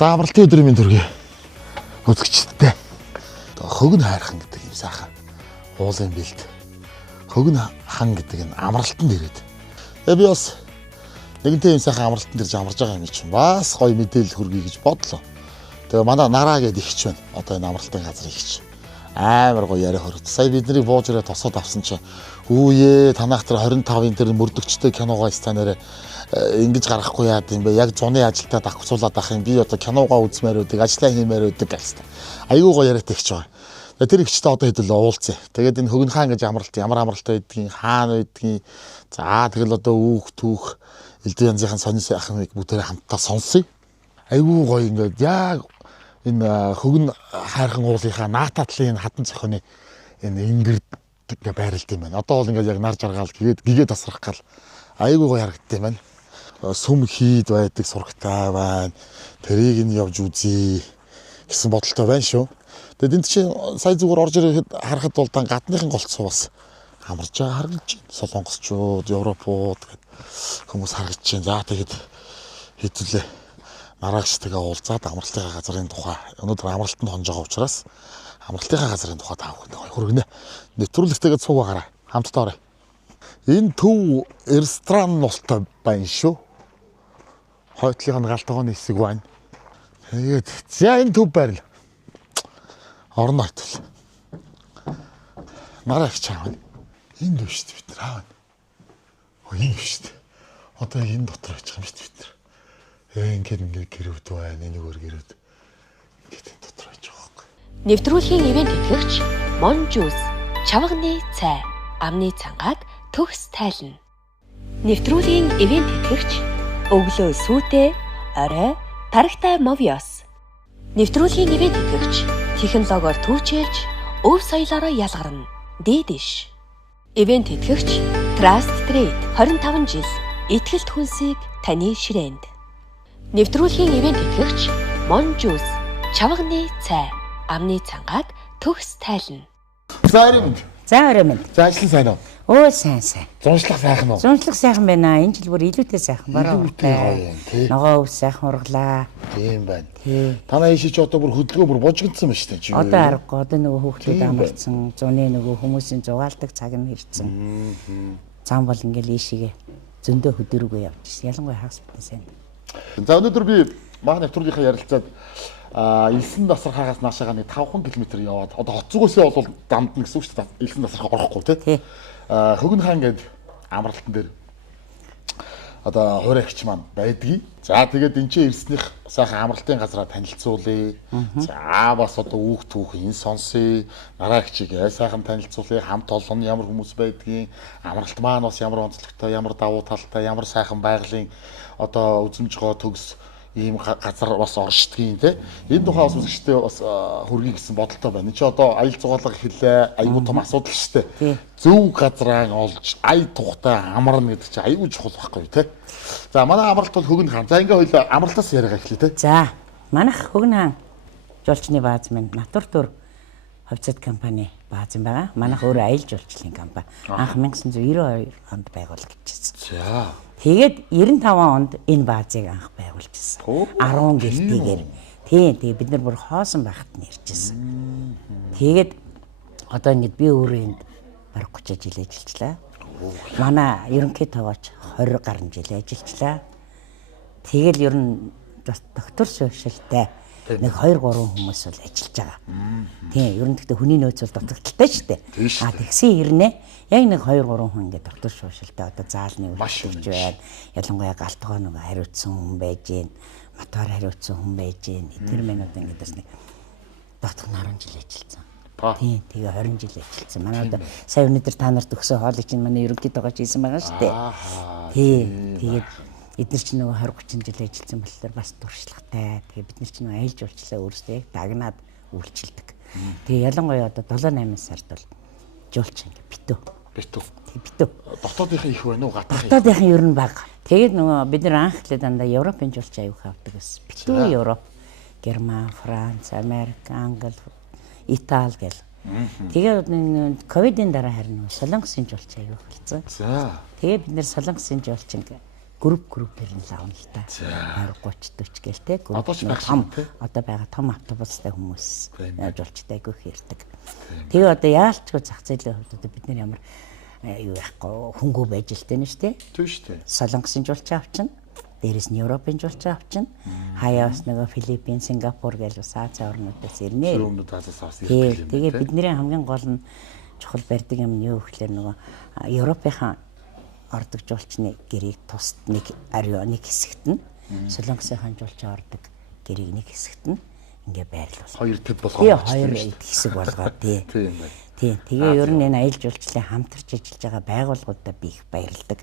За амралтын өдрийн минь төргий. Үзэгчдтэй. Хөгн хайрхан гэдэг юм сайхан уулын бэлд. Хөгн хан гэдэг нь амралтанд ирээд. Тэгээ би бас нэгэнтэй юм сайхан амралтанд ирж амарж байгаа юм чинь бас гоё мэдээлэл хүргэе гэж бодлоо. Тэгээ манай нараа гэдэг ихч байна. Одоо энэ амралтын газрын ихч. Амар гоё яриа хорт. Сая бидний бууж ирээ тосоод авсан чинь үүе танах тэр 25-ын тэр мөрдөгчтэй киногоо станаараа ингэж гаргахгүй яад юм бэ? Яг зуны ажилтаа давхцуулаад ах юм. Би одоо киногоо үзмээр үүдэг, ажиллаа хиймээр үүдэг гэсэн. Айгуу гоё яриатай ихч байгаа. Тэр ихчтэй одоо хэдэл уулзъя. Тэгээд энэ Хөгн хаан гэж амралт ямар амралтай байдгийг, хаана байдгийг. За тэгэл одоо үүх түүх элдв янзын сонин сайхныг бүгдээ хамтдаа сонсъё. Айгуу гоё ингээд яг энэ Хөгн хайрхан уулынхаа наататлын хатан цохины энэ ингэрд байралт юм байна. Одоо бол ингээд яг нар жаргаал гэгээд тасрах гал айгуу гоё харагддаг юм байна. Сүм хийд байдаг сурагтай байна. Тэрийг нь явж үзье гэсэн бодолтой байна шүү. Тэгэд энэ чинь сая зүгээр орж ирэхэд харахад бол гадныхан голцоо бас амарж байгаа харагдаж байна. Солонгосчууд, Европууд гэд хүмүүс харагдаж байна. За тэгэд хэдүүлээ нараагчтайгаа уулзаад амралтын газрын тухай өнөөдөр амралтанд хонж байгаа учраас амралтын газрын тухай таавахтай хүргэнэ. Нэвтрүүлэгтэйгээ цуг байгаарай. Хамтдаа оръё. Энэ төв ресторан нустай байна шүү. Хойтлын галтгооны хэсэг байна. Тэгээд за энэ төв байрал. Орно хайтвал. Нараа их чаавна. Энд биш бид нар аавна. Энэ биш. Одоо энэ дотор очих юм шүү бид нар. Ингээд гэрүүд байна. Энэ өөр гэрүүд. Ингээд энэ дотор очих واخгүй. Нэвтрүүлгийн ивент тэтгэгч Монжус чавганы цай амны цангааг төгс тайлна. Нэвтрүүлгийн ивент тэтгэгч өглөө сүйтэй орой тарагтай Movios. Нэвтрүүлгийн ивент тэтгэгч технологиор түүчилж өв соёлоороо ялгарна. Дээдэш. Ивент тэтгэгч Trust Trade 25 жил итгэлт хүнсийг таны ширээнд. Нэвтрүүлгийн ивент тэтгэгч Monjus чавганы цай амны цангааг төгс тайлна. За орой. За орой минь. За ажил сайн уу? Өө сайн. Зуншлах сайхан уу? Зуншлах сайхан байна. Энэ жил бүр илүүтэй сайхан бараа. Ногоо өв сайхан урглаа. Тийм байна. Танаа ишиж одоо бүр хөдөлгөөн бүр бужигдсан байна шүү дээ. Одоо аргагүй. Одоо нөгөө хүүхдүүд амарсан. Зуны нөгөө хүмүүсийн зугаалдаг цаг нь ирсэн. Зам бол ингээл ийшээгээ зөндөө хөдөргөө явж шин. Ялангуяа хагас бүтэн сайн. За өнөөдөр би маань нэвтрүүлгийнхаа ярилцаад 9 насрахаас наашаага 5 км яваад одоо хот зүгөөсөө бол дамдна гэсэн үг шүү дээ. 9 насрах орохгүй тий. Хөгн хаан гээд амралтан дээр одоо хуурайгч маань байдгийг. За тэгээд энэ чинь ирснийх сайхан амралтын газараа танилцуулъя. За бас одоо үүх түүх энэ сонсъё. Нараагчийг сайхан танилцуулъя. Хамт олон ямар хүмүүс байдгийг. Амралт маань бас ямар онцлогтой, ямар давуу талтай, ямар сайхан байгалийн одоо үзмж гоо төгс ийм газар бас оршдгийн тий. Энэ тухай бас үзэгчтэй бас хүргэе гэсэн бодолтой байна. Чи одоо аял зугаалга хэлээ аюу том асуудал шүү дээ. Зөв газраа олж ая тухтай амарна гэдэг чинь аюу чухал байхгүй тий. За манай амралт бол Хөгн хаан. За ингээ хоёул амралтаас яриага эхлэе тий. За манайх Хөгн хаан жуулчны бааз минь Натур төр хувьцат компани бааз юм байгаа. Манайх өөрөө аялал жуулчлалын компани. Анх 1992 онд байгуулагдчихсан. За тэгээд 95 онд энэ баазыг анх байгуулжсэн. 10 гэртийгээр. Тэгээ бид нар бүр хоосон байхад нь иржсэн. Тэгээд одоо ингэж би өөрөө энд бараг 30 жил ажиллажлаа. Манай ерөнхий таваач 20 гаруй жил ажиллажлаа. Тэгэл ер нь доктор шүүшилтэй нэг 2 3 хүмүүс бол ажиллаж байгаа. Тийм, ер нь гэхдээ хүний нөөц бол дутагдaltaй шүү дээ. Тэгсэн ирнэ. Яг нэг 2 3 хүн ингээд доктор шүүшилтэй одоо заалны үйлчлэгч байна. Ялангуяа галтгоо нэг хариуцсан хүн байж гин, мотор хариуцсан хүн байж гин. Тэр мэн одоо ингээд бас нэг дотор 10 жил ажилласан. Тийм, тэгээ 20 жил ажилласан. Манай одоо сая өнөөдөр та нарт өгсөн хоолыг чинь манай ерөнхий таваач хийсэн байгаа шүү дээ. Тийм, тэгээд эдгээр чинь нөгөө 20 30 жил ажилласан болохоор бас туршлагатай. Тэгээ бид нар чинь нөгөө аялал жуулчлалаа өөрсдөө яг дагнаад үйлчилдэг. Тэгээ ялангуяа одоо 7 8 сард бол жуулч ингэ битүү. Дотоодынхын их байна уу гадаахын? Дотоодынхын ер нь бага. Тэгээд нөгөө бид нар анх л дандаа Европын жуулч аюух авдаг гэсэн. Битүү Европ, Герман, Франц, Америк, Англи, Итали гэл. Тэгээд ковидын дараа харин Солонгосын жуулч аюух болсон. За. Тэгээд бид нар Солонгосын жуулч ингэ группээр нь лавна л та. 20 30 40 гээл те. Одоо ч байх том шиг те. одоо байгаа том автобустай хүмүүс жуулчтай айгүй хэрдэг. Тэгээ одоо яалчгүй зах зээлийн хувьд одоо бид нар ямар юу яахгүй хөнгөө байж л тэнэ штэ. Тийм шүү дээ. Солонгосын жуулчин авчна. Дээрээс нь Европын жуулчин авчна. Хаяас нөгөө Филиппин, Сингапур гэж бас Азийн орнуудаас ирнэ. Өмнөд Азиас ирдэг юм. Тэгээ бидний хамгийн гол нь чухал барьдаг юм нь юу гэхээр нөгөө Европынхаа ордог жуулчны гэрийг тусад нэг хэсэгт нь Солонгосын жуулчин ордог гэрийг нэг хэсэгт нь ингээ байрлуул. Хоёр төв болгоо. Тий, хоёр хэсэг болгоо тий. Тийм байна. Тий. Тэгээ ер нь энэ аялал жуулчлалын хамтарч ажиллаж байгаа байгууллагуудаа би их баярлагдав.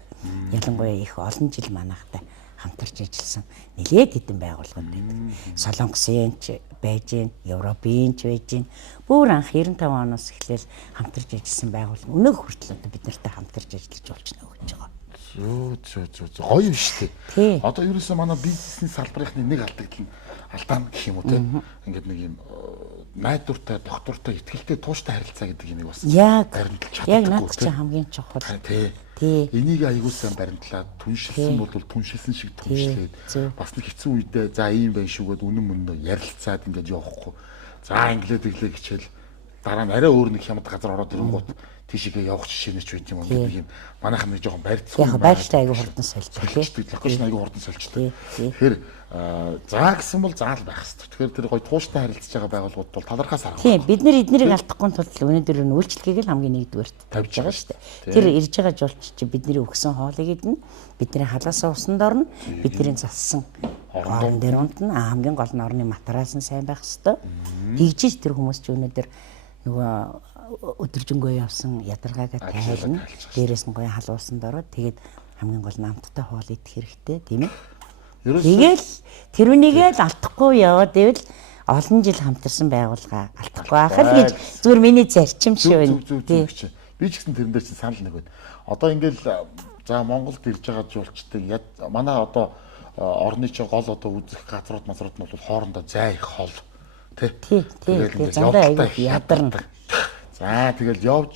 Ялангуяа их олон жил манайхтай хамтарч ажилласан нэлээд хэдэн байгууллагууд байдаг. Солонгосын ч байж гин, Европын ч байж гин. Бүр анх 95 оноос эхлээл хамтарч ажилласан байгууллага өнөөх хүртэл одоо бид нартай хамтарч ажиллаж болчихно гэж байгаа. Зөө. Гоё юм шүү дээ. Одоо ерөөсөө манай бизнесийн салбарынхны нэг алдаа гэх юм уу те. Ингээд нэг юм найдвартай, доктортой, ихтгэлтэй тууштай харилцаа гэдэг юм бас баримтлж чаддаг. Яг наад чинь хамгийн чухал. Тий. Энийг аягуулсан баримтлаад түншилсэн бол түншилсэн шиг түншлээд бас нэг хэцүү үедээ за ийм байх шүүгээд үнэн мөнөө ярилцаад ингээд явахгүй. За инглээд иглээ хичээл дараа нь арай өөр нэг хямд газар ороод ирэнгუут тийшээгээ явах жишээ нэрч байт юм уу гэдэг юм. Манайхан нэг жоохон барьцсан. Яг байртай аягүй хурдан солилцдог. Локейшн аягүй хурдан солилцдог. Тэгэхээр заа гэсэн бол заал байх хэрэгтэй. Тэгэхээр тэр гоё тууштай харилцаж байгаа байгууллагууд бол талархаас харах. Тийм бид нар эднэрийг алдахгүй тулд өнөөдөр нь үйлчлэгийг л хамгийн нэгдүгээрт тавьж байгаа шүү дээ. Тэр ирж байгаа жуулч чи бидний өгсөн хоолыг идэнэ. Бидний халаасаа усанд орно. Бидний зассан орон дээр унтна. Хамгийн гол нь орны материалс нь сайн байх хэрэгтэй. Тэгжиж тэр хүмүүс ч өнөөдөр нөгөө өдөржингөө явсан ядаргаагаа тайлна. Дээрээс нь гоё халуусанд ороод тэгээд хамгийн гол нь амттай хоол идэх хэрэгтэй тийм ээ. Тэгэл тэрүүнийгээ л алдахгүй яваад ивэл олон жил хамтарсан байгууллага алдахгүй байх л гэж зүгээр миний зарчим шүү. Тийм. Би ч гэсэн тэрэн дээр чинь санал нэг байна. Одоо ингээл за Монголд ирж байгаа жуулчдыг манай одоо орны чинь гол одоо үзэх газрууд нь бол хоорондоо зай их хол тий. Тэгээд зандаа аягүй ядарна. За тэгэл явж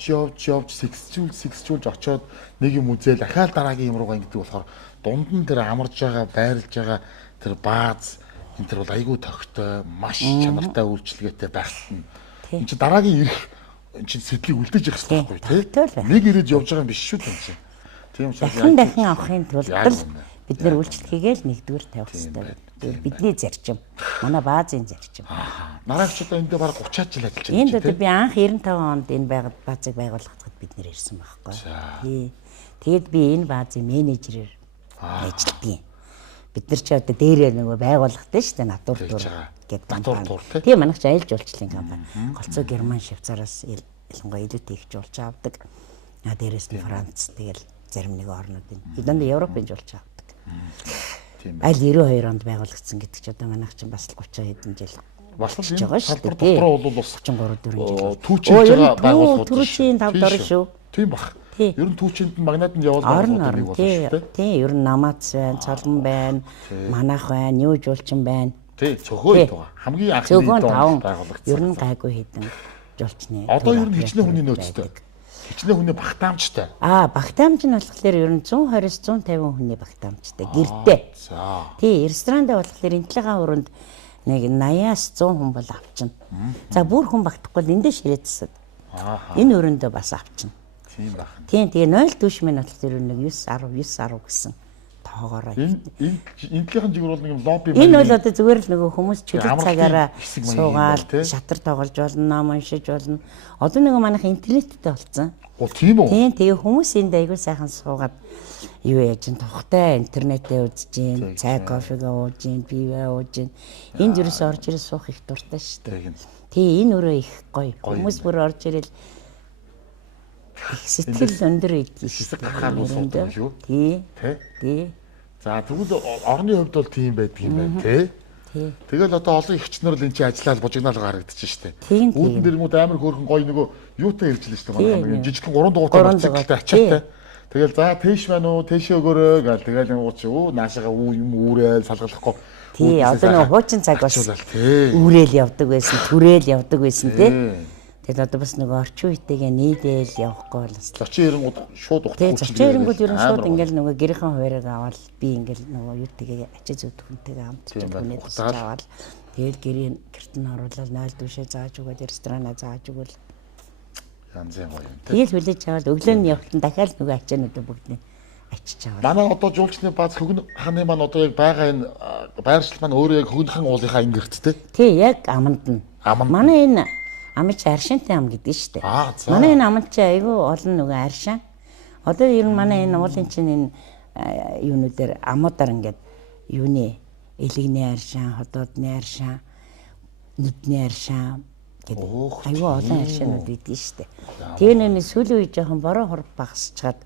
сэгсжүүлж очоод нэг юм үзээл ахаал дараагийн юм руугаа ингэдэг болохоор дунд нь тэр амарж байгаа, байрлаж байгаа тэр бааз энэ тэр бол айгүй тогттой, маш чанартай үйлчлэгээтэй байхсан. Энд чи дараагийн ирэх энэ чи сэтлийг үлдээж явах хэрэгтэй байхгүй тий? Нэг ирээд явж байгаа юм биш шүү дээ. Тийм учраас дахин авахын тулд бид нар үйлчлэгээ л нэгдүгээр тавих хэрэгтэй. Бидний зарчим. Манай баазын зарчим. Мараагч одоо энд дээр бараг 30 жил ажиллаж байна. Энд одоо би анх 95 онд энэ баазыг байгуулахад бид нэр ирсэн байхгүй. Тий. Тэгэд би энэ баазын менежерээр ажилладаг. Бид нар ч одоо дээрээ нөгөө байгууллагатай шүү дээ. Натур тур гэдэг компани. Тийм манайх ч аялал жуулчлалын компани. Голцоо Герман, Швейцараас ялангуяа илүүтэй их жуулч авдаг. Дээрээс нь Франц тэгэл зарим нэг орнуудын. Бид дандаа Европын жуулч авдаг. Аль 92 онд байгуулагдсан гэдэг чи одоо манайх чинь бас 30 хэдэн жил бас л энэ салбар дотроо бол бас 33 4 жил. Түүчилж байгаа байгууллагууд түрүүчийн тавд орно шүү. Тийм бах. Ер нь түүчинд магнатанд явуулдаг байгууллагууд болно шүү дээ. Тийм, ер нь Намаац байна, Цолмон байна, Манайх байна, Нью жуулчин байна. Тийм, цөхөөд байгаа. Хамгийн анхны байгууллагч. Ер нь гайгүй хэдэн жуулчны. Одоо ер нь хичнээн хүний нөөцтэй. Хичнээн хүний багтаамжтай. Багтаамж нь болохоор ер нь 120-с 150 хүний багтаамжтай гэрдээ. Тий, ресторанда болохоор энтлэгийн өрөөнд нэг 80-аас 100 хүн бол авчна. За бүр хүн багтахгүй л эндээ ширээ засаад. Энэ өрөөндөө бас авчна. Тийм байх. Тийм, тэгээ 0 дүүш минь болохоор нэг 9 10 гэсэн тоогоороо. Энтлэгийн жигүүр бол нэг лобби байна. Энэ бол одоо зүгээр л нөгөө хүмүүс чөлөө цагаараа суугаад шатар тоглож болно, ном уншиж болно. Одоо нөгөө манайх интернеттэй болсон. Тийм үү? Тийм, тэгээ хүмүүс энд аягүй сайхан суугаад юу яаж ин тухтай интернетээ үзэж гин, цай кофегаа ууж гин, пивээ ууж гин. Энд юусэн орж ирэл суух их дуртай шүү дээ. Тийм, энэ өөрөө их гоё. Хүмүүс бүр орж ирэл сэтгэл өндөр идэх хэсэг гарахаар уусдаг шүү. Тий. За тэгвэл орны хувьд бол тийм байдаг юм байна тий. Тэгэл одоо олон ихчнэр л энэ чинь ажиллаад бужигнаал гарагдчихэж штэ. Үүдэн дээр мод амар хөөрхөн гоё нөгөө юутай ирж л штэ манай жижигхэн 3 дугуйтай моцикл ачаатай. Тэгэл за тийш байна уу тийшээ өгөөрэй гэл тэгэл ууч наашаага юм үүрээл салгалахгүй. Тий одоо нөгөө хуучин цаг бас үүрээл явдаг байсан, түрээл явдаг байсан тий. Тэгээд одоо бас нөгөө орчин үетэйгээ нийлээл явахгүй бол бас Зочин эрэнгууд шууд тэгээд ухтаж зочин эрэнгүүд ер нь шууд ингээл нөгөө гэрийнхэн хуваарийг аваад би ингээл нөгөө юутэйгээ ачиж зүд хүнтэйгээ хамтчих хүнээ тусч аваад тэгээд гэрт нь оруулаад 0 дүшээ зааж өгöd ресторанаа зааж өгвөл янзын гоё юм. тэгээд хүлээж аваад өглөөний явтан дахиад нөгөө ачаануудаа бүгдний ачиж аваад. Манай одоо жуулчны бааз хөгн ханы маань одоо яг байгаа энэ байршил маань өөрөө яг хөгнхан уулынхаа ингэрт те. Тий, яг аманд нь. Аманд. Манай энэ амч аршинтай ам гэдэг шүү дээ. Аа, за. Манай энэ амч айгүй олон нөгөө аршин. Одоо ер нь манай энэ уулын чинь энэ юунуудаар амуудаар ингээд юуны элэгний аршин, ходоодны аршин, нүдний аршин гэдэг айгүй олон аршинууд бидгийг шүү дээ. Тэгээ нэ сүүлийн үе жоохон бороо хурд багасчаад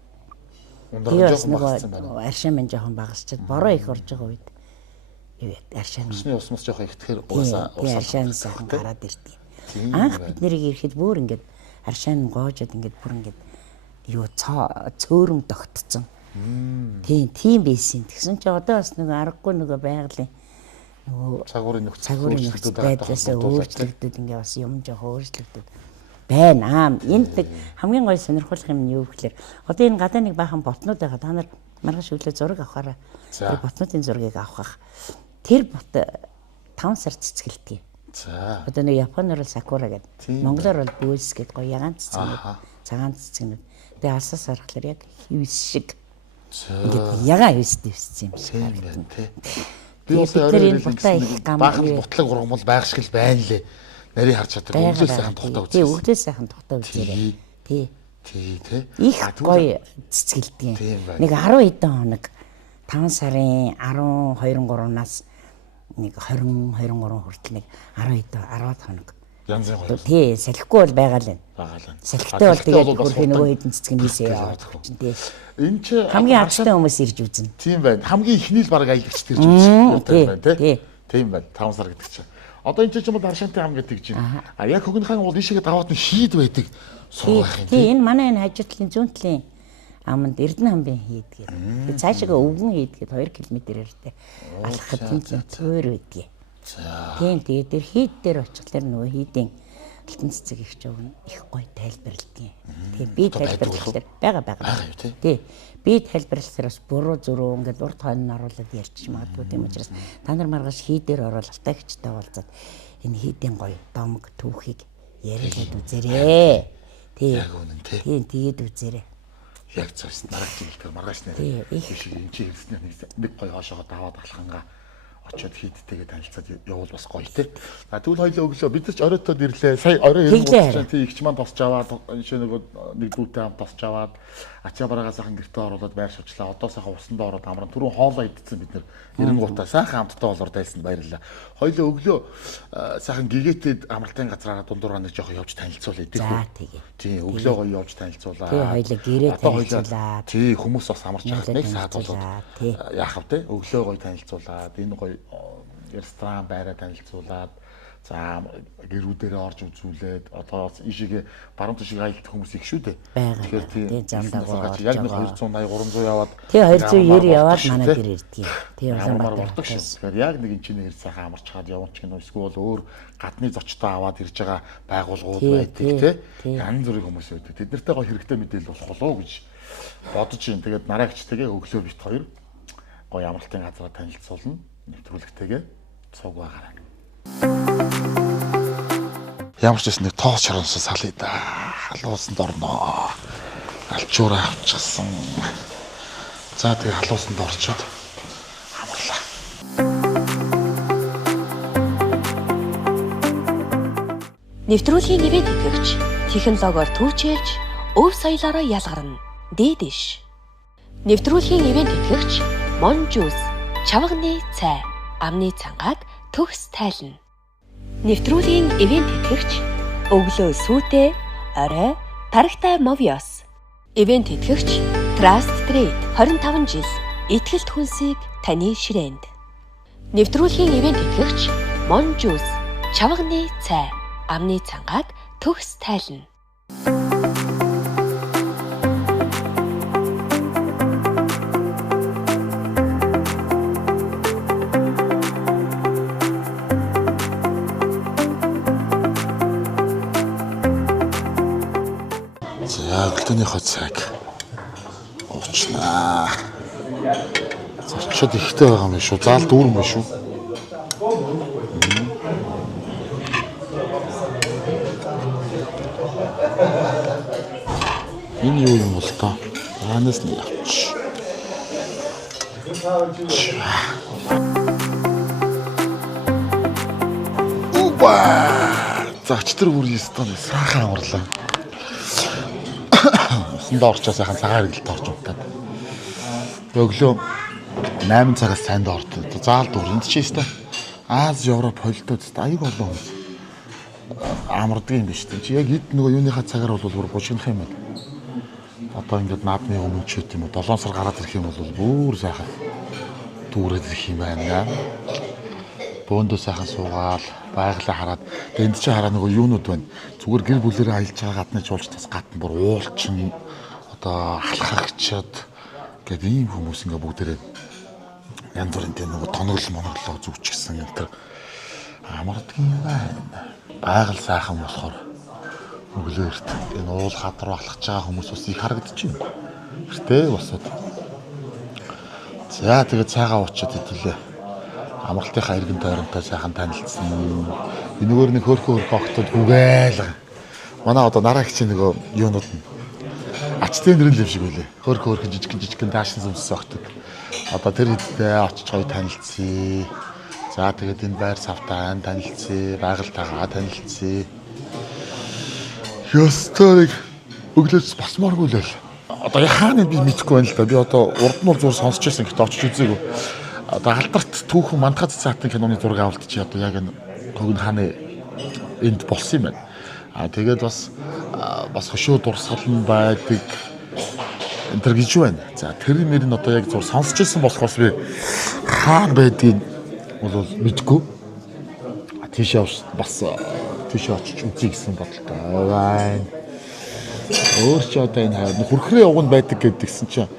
Ундраа бас жоохон багассан байна. нөгөө аршин минь жоохон багасчаад бороо их орж байгаа үед юу аршин Усны усмас жоохон ихтгэхэр тий угаасаа аршин сайхан гараад ирдэг. Анх бид нэрийг ирэхэд бүр ингээд аршин гоожод ингээд бүр ингээд юу цөөрөм тогтцсон. Тийм байсан. Тэгсэн чи одоо бас нөгөө аргагүй нөгөө байгалийн нөгөө цагуурын нөхцөл цагуурын байдлаас өөрчлөгдөд ингээд бас юм жоохон өөрчлөгдөд байна. Энд нэг хамгийн гоё сонирхолтой юм нь юу гэхээр одоо энэ гадаа нэг баахан ботнууд байгаа. Та нар маргааш өглөө зураг авахаараа тэр ботнуудын зургийг авах. Тэр бот 5 сар цэцгэлдэг. За. Одоо нэг Японоор бол сакура гэдэг. Монголоор бол бөөс гэдэг гоё ягаан цэцгнүүд. Цагаан цэцгнүүд. Тэгээ алсаас харахаар яг хивс шиг. Ингээд ягаан хивстэй өссөн юм шиг байна тий. Би Тэгээд бас бид нар орой энэ бутаа их гам баахан бутлаг ургамал байх шиг л байна лээ. Нарийн харж чаддаг. Өглөө сайхан тухтаа үзсэн. Тий, өглөө сайхан тухтаа үзээрэй. Тий. Тий. Их гоё цэцгэлдэг. Нэг 10 хэдэн хоног 5 сарын 12-3-наас нэг 20-23 хүртэл нэг 10 хэдэн 10 хоног. Янзын гоё. Тий, салхигүй бол байгаа л байна. Байгаа л байна. Салхитай бол тэгээд хөрхи нөгөө хэдэн цэцгэн хийсээ яваад чинь тий. Энэ ч Хамгийн хацтай хүмүүс ирж үзнэ. тийм байна. Хамгийн ихний л баг аялагч тэрж үзсэн байна тий. Тийм байна. 5 сар гэдэг чинь. Одоо энэ ч юм уу Даршантай ам гэдэг чинь. А яг хөгнхан уул ийшээ даваад нь шийд байдаг суух байх юм Тий, энэ манай энэ хажуутлын зүүн талын аманд Эрдэнэ хамбын хийдгээ. Би цаашаа өвгөн хийдгээд 2 км-ээр тэ алхахад тийм цөөр байдгийг. Тийм тэгээд тэр хийд дээр очихлаар нөгөө хийдийн алтан цэцэг их жогн их гоё тайлбарладаг. Тэгээд би тайлбарлахлаар байгаа. Тий. Би тайлбарлахлаар бас буруу зөрөө ингээд урд хойно оруулаад ярьчих магадгүй тийм учраас та нар маргааш хийдээр ороод алтаагчтай уулзаад энэ хийдийн гоё домог түүхийг яриад үзээрэй. Тий. Тийм тэгээд үзээрэй. Яг зөвс нараад хэлбэр маргааш нэр. Биш энэ чи хэлснээр нэг гоё хоошоо даваад алхангаа очиод хийдтэйгээ танилцаад явуул бас гоё те. А тэгвэл хоёлоо өглөө бид нар ч оройтод ирлээ. Сая орой ирсэн тий ихч маань тосч аваад энэ нэг дүүтэй хамт тосч аваад ачаа бараагаа сайхан гэртээ оруулаад байр шуучлаа. Одоо сайхан усанд ороод амран түрүүн хоолоо идсэн бид нар эренгуутаа сайхан хамтдаа болоор дайсан баярлалаа. Хоёлоо өглөө сайхан гэгээтэд амралтын газраараа дундуураа нэг жоох явж танилцуулъя тий. За тэгээ. Тий өглөө гоё явж танилцуулаа. Тий хоёлоо гэрээ танилцуулаа. Тий хүмүүс бас амарч байгаа нэг саад болоод яах вэ те өглөө гоё танилцуулаад энэ гоё ресторан байраа танилцуулаад за гэрүүдээрээ орж үзүүлээд одоо ийшээгээ баруун тишээ аялдах хүмүүс их шүү дээ. Тэгэхээр тий замдаа яг нэг 280 300 яваад тий 290 яваад манай гэр ирдэг. Тий улаанбаатар болдог шүү. Тэгэхээр яг нэг энэ чинь нэр сайхан амарч хаад явуулчих юм эсвэл өөр гадны зочтой аваад ирж байгаа байгууллагууд байдаг тий. Янз бүрийн хүмүүс байдаг. Тэд нартай гоё хэрэгтэй мэдээлэл болох болоо гэж бодож юм. Тэгээд нараагчтайгээ өглөө бит хоёр гоё амралтын газараа танилцуулна. Нэвтрүүлэгтэйгээ цуг байгаарай. Ямар ч нэг тоос чаранс салъя да. Халуусанд орноо. Алчуураа авчихсан. За тэгээ халуусанд орчоод амарлаа. Нэвтрүүлгийн ивент итгэгч технологиор түүчилж, өв соёлоороо ялгарна. Дээдэш. Нэвтрүүлгийн ивент итгэгч Монжус, чавганы цай, амны цангааг төгс тайлна. Нэвтрүүлгийн ивент итгэгч өглөө сүйтэй, орой тарагтай Movios. Ивент итгэгч Trust Trade 25 жил итгэлт хүнсийг таны ширээнд. Нэвтрүүлгийн ивент итгэгч Monjus, чавганы цай, амны цангааг төгс тайлна. цаг. Уучнаа. Зарчууд ихтэй байгаа юм шүү. Заал дүүрэн байна шүү. Энэ юу юм бол тоо? Аанаас нь явчих. Зочдор бүр ёстой сайхан амарлаа. Усандаа орчоо сайхан цагаан хэрэгэлд орж унтаад. Өглөө 8 цагаас санд орд. Заал дүрэнд чи ёстой. Аз, Европ, холдод аяг олон хүмүүс амардаг юм биш үү? Чи яг хэд нөгөө юуныхаа цагаар бол бүр бушигнах юм байна. Одоо ингээд наадмын өмнө ч үт юм уу 7 сар гараад ирэх юм бол бүр сайхан дүүрээд ирэх юм байна. Бөөндөө сайхан суугаал, байгалаа хараад энд чи хараа нөгөө юунууд байна. Зүгээр гэр бүлэрээ аялж байгаа гадны жуулч тас гадна бүр уулчин одоо халахагчд гэдэг ийм хүмүүс ингээ бүгдээрээ янз бүрийн тийм нөгөө тоноглол зүвчгсэн энэ төр амардаг юм байна. Байгаль сайхан болохоор өглөөрт энэ уул хадруу алхаж байгаа хүмүүс бас их харагдчихэв. Тэртээ босоод. За тэгээд цаагаа уучаад идэвлээ. Амралтынхаа иргэн тойронтой сайхан танилцсан. Энэгээр нэг хөөрхөн огтод гүгээл. Манай одоо нараа хичээ нөгөө юунууд нь ачтын нэрэл юм шиг үлээ. Хөөрхөн жижигхэн даашин сүмссэн огтод. Одоо тэр хэдтэй очиж гоё танилцъя. За тэгээд энэ байр савтаа танилцъя, байгальтайгаа танилцъя. Ёстой өглөөс басмааргүй л. Одоо яхааны би мэдэхгүй байна л да. Би одоо урд нь бол зур сонсч байсан гэхдээ очиж үзээгүй. Одоо алдарт түүхэн мандхад цаатын киноны зураг авалт чи одоо яг энэ Хогн хааны энд болсон юм байна. Тэгээд бас хөшөө дурсгал нь байдаг энэ төр гэж байна. За тэр нэр нь одоо яг зур сонсч байсан болохоос би хаана байдгийг бол мэдэхгүй. Тийш бас тийш очиж үзье гэсэн бодолтой байна. Өөр ч одоо энэ хүрхрээ явганд байдаг гэдгсэн чинь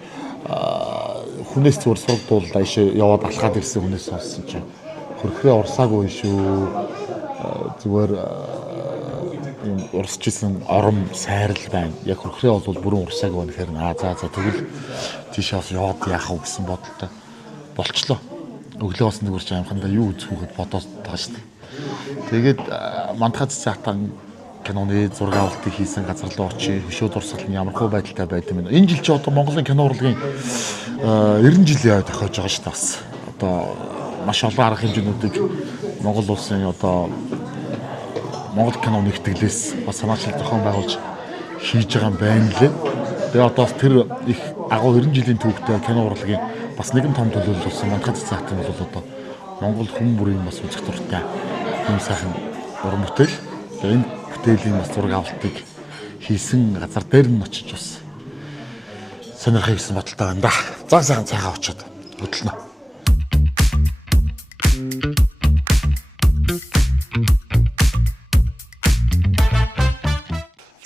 хүнээс зүгээр сургадуул аашаа яваад алхаад ирсэн хүнээс сонссон чинь хүрхрээ урсаагүй шүү. Зүгээр юм урсчихсан ором сайрал байна. Яг хүрхрээ бол бүрэн урсаагүй байна гэхээр за тэгвэл тийшээс яваад яах вэ гэсэн бодолтой болчлоо. Өглөө бас нэгүрч амхандаа юу үзэх вэ гэд бодоод байгаа шүү дээ. Тэгээд мандхад цаатан киноны зураг авалтыг хийсэн газар руу очие. Хөшөө дурсгал нь ямархуу байдалтай байд юм бэ? Энэ жил ч одоо Монголын кино урлагийн 90 жилийн ой тохиож байгаа шүү дээ. Бас одоо маш олон арга хэмжээнүүдийг Монгол улсын одоо Монгол кино нэгтгэлээс бас санаачлал зохион байгуулж хийж байгаа юм байна лээ. Тэгээ одоо тэр их агуу 90 жилийн түүхтэй кино урлагийн бас нэгэн том төлөөлөл болсон мандхад цаатан бол одоо Монгол хүн бүрийн бас үзэх дуртай юм сайхан уран бүтээл. Тэгээ энэ бүтээлийн бас зураг авалтыг хийсэн газар дээр нь очиж бас сонирхох гэсэн бодолтой байна да. За сайхан цайгаа очоод хөдлөнө.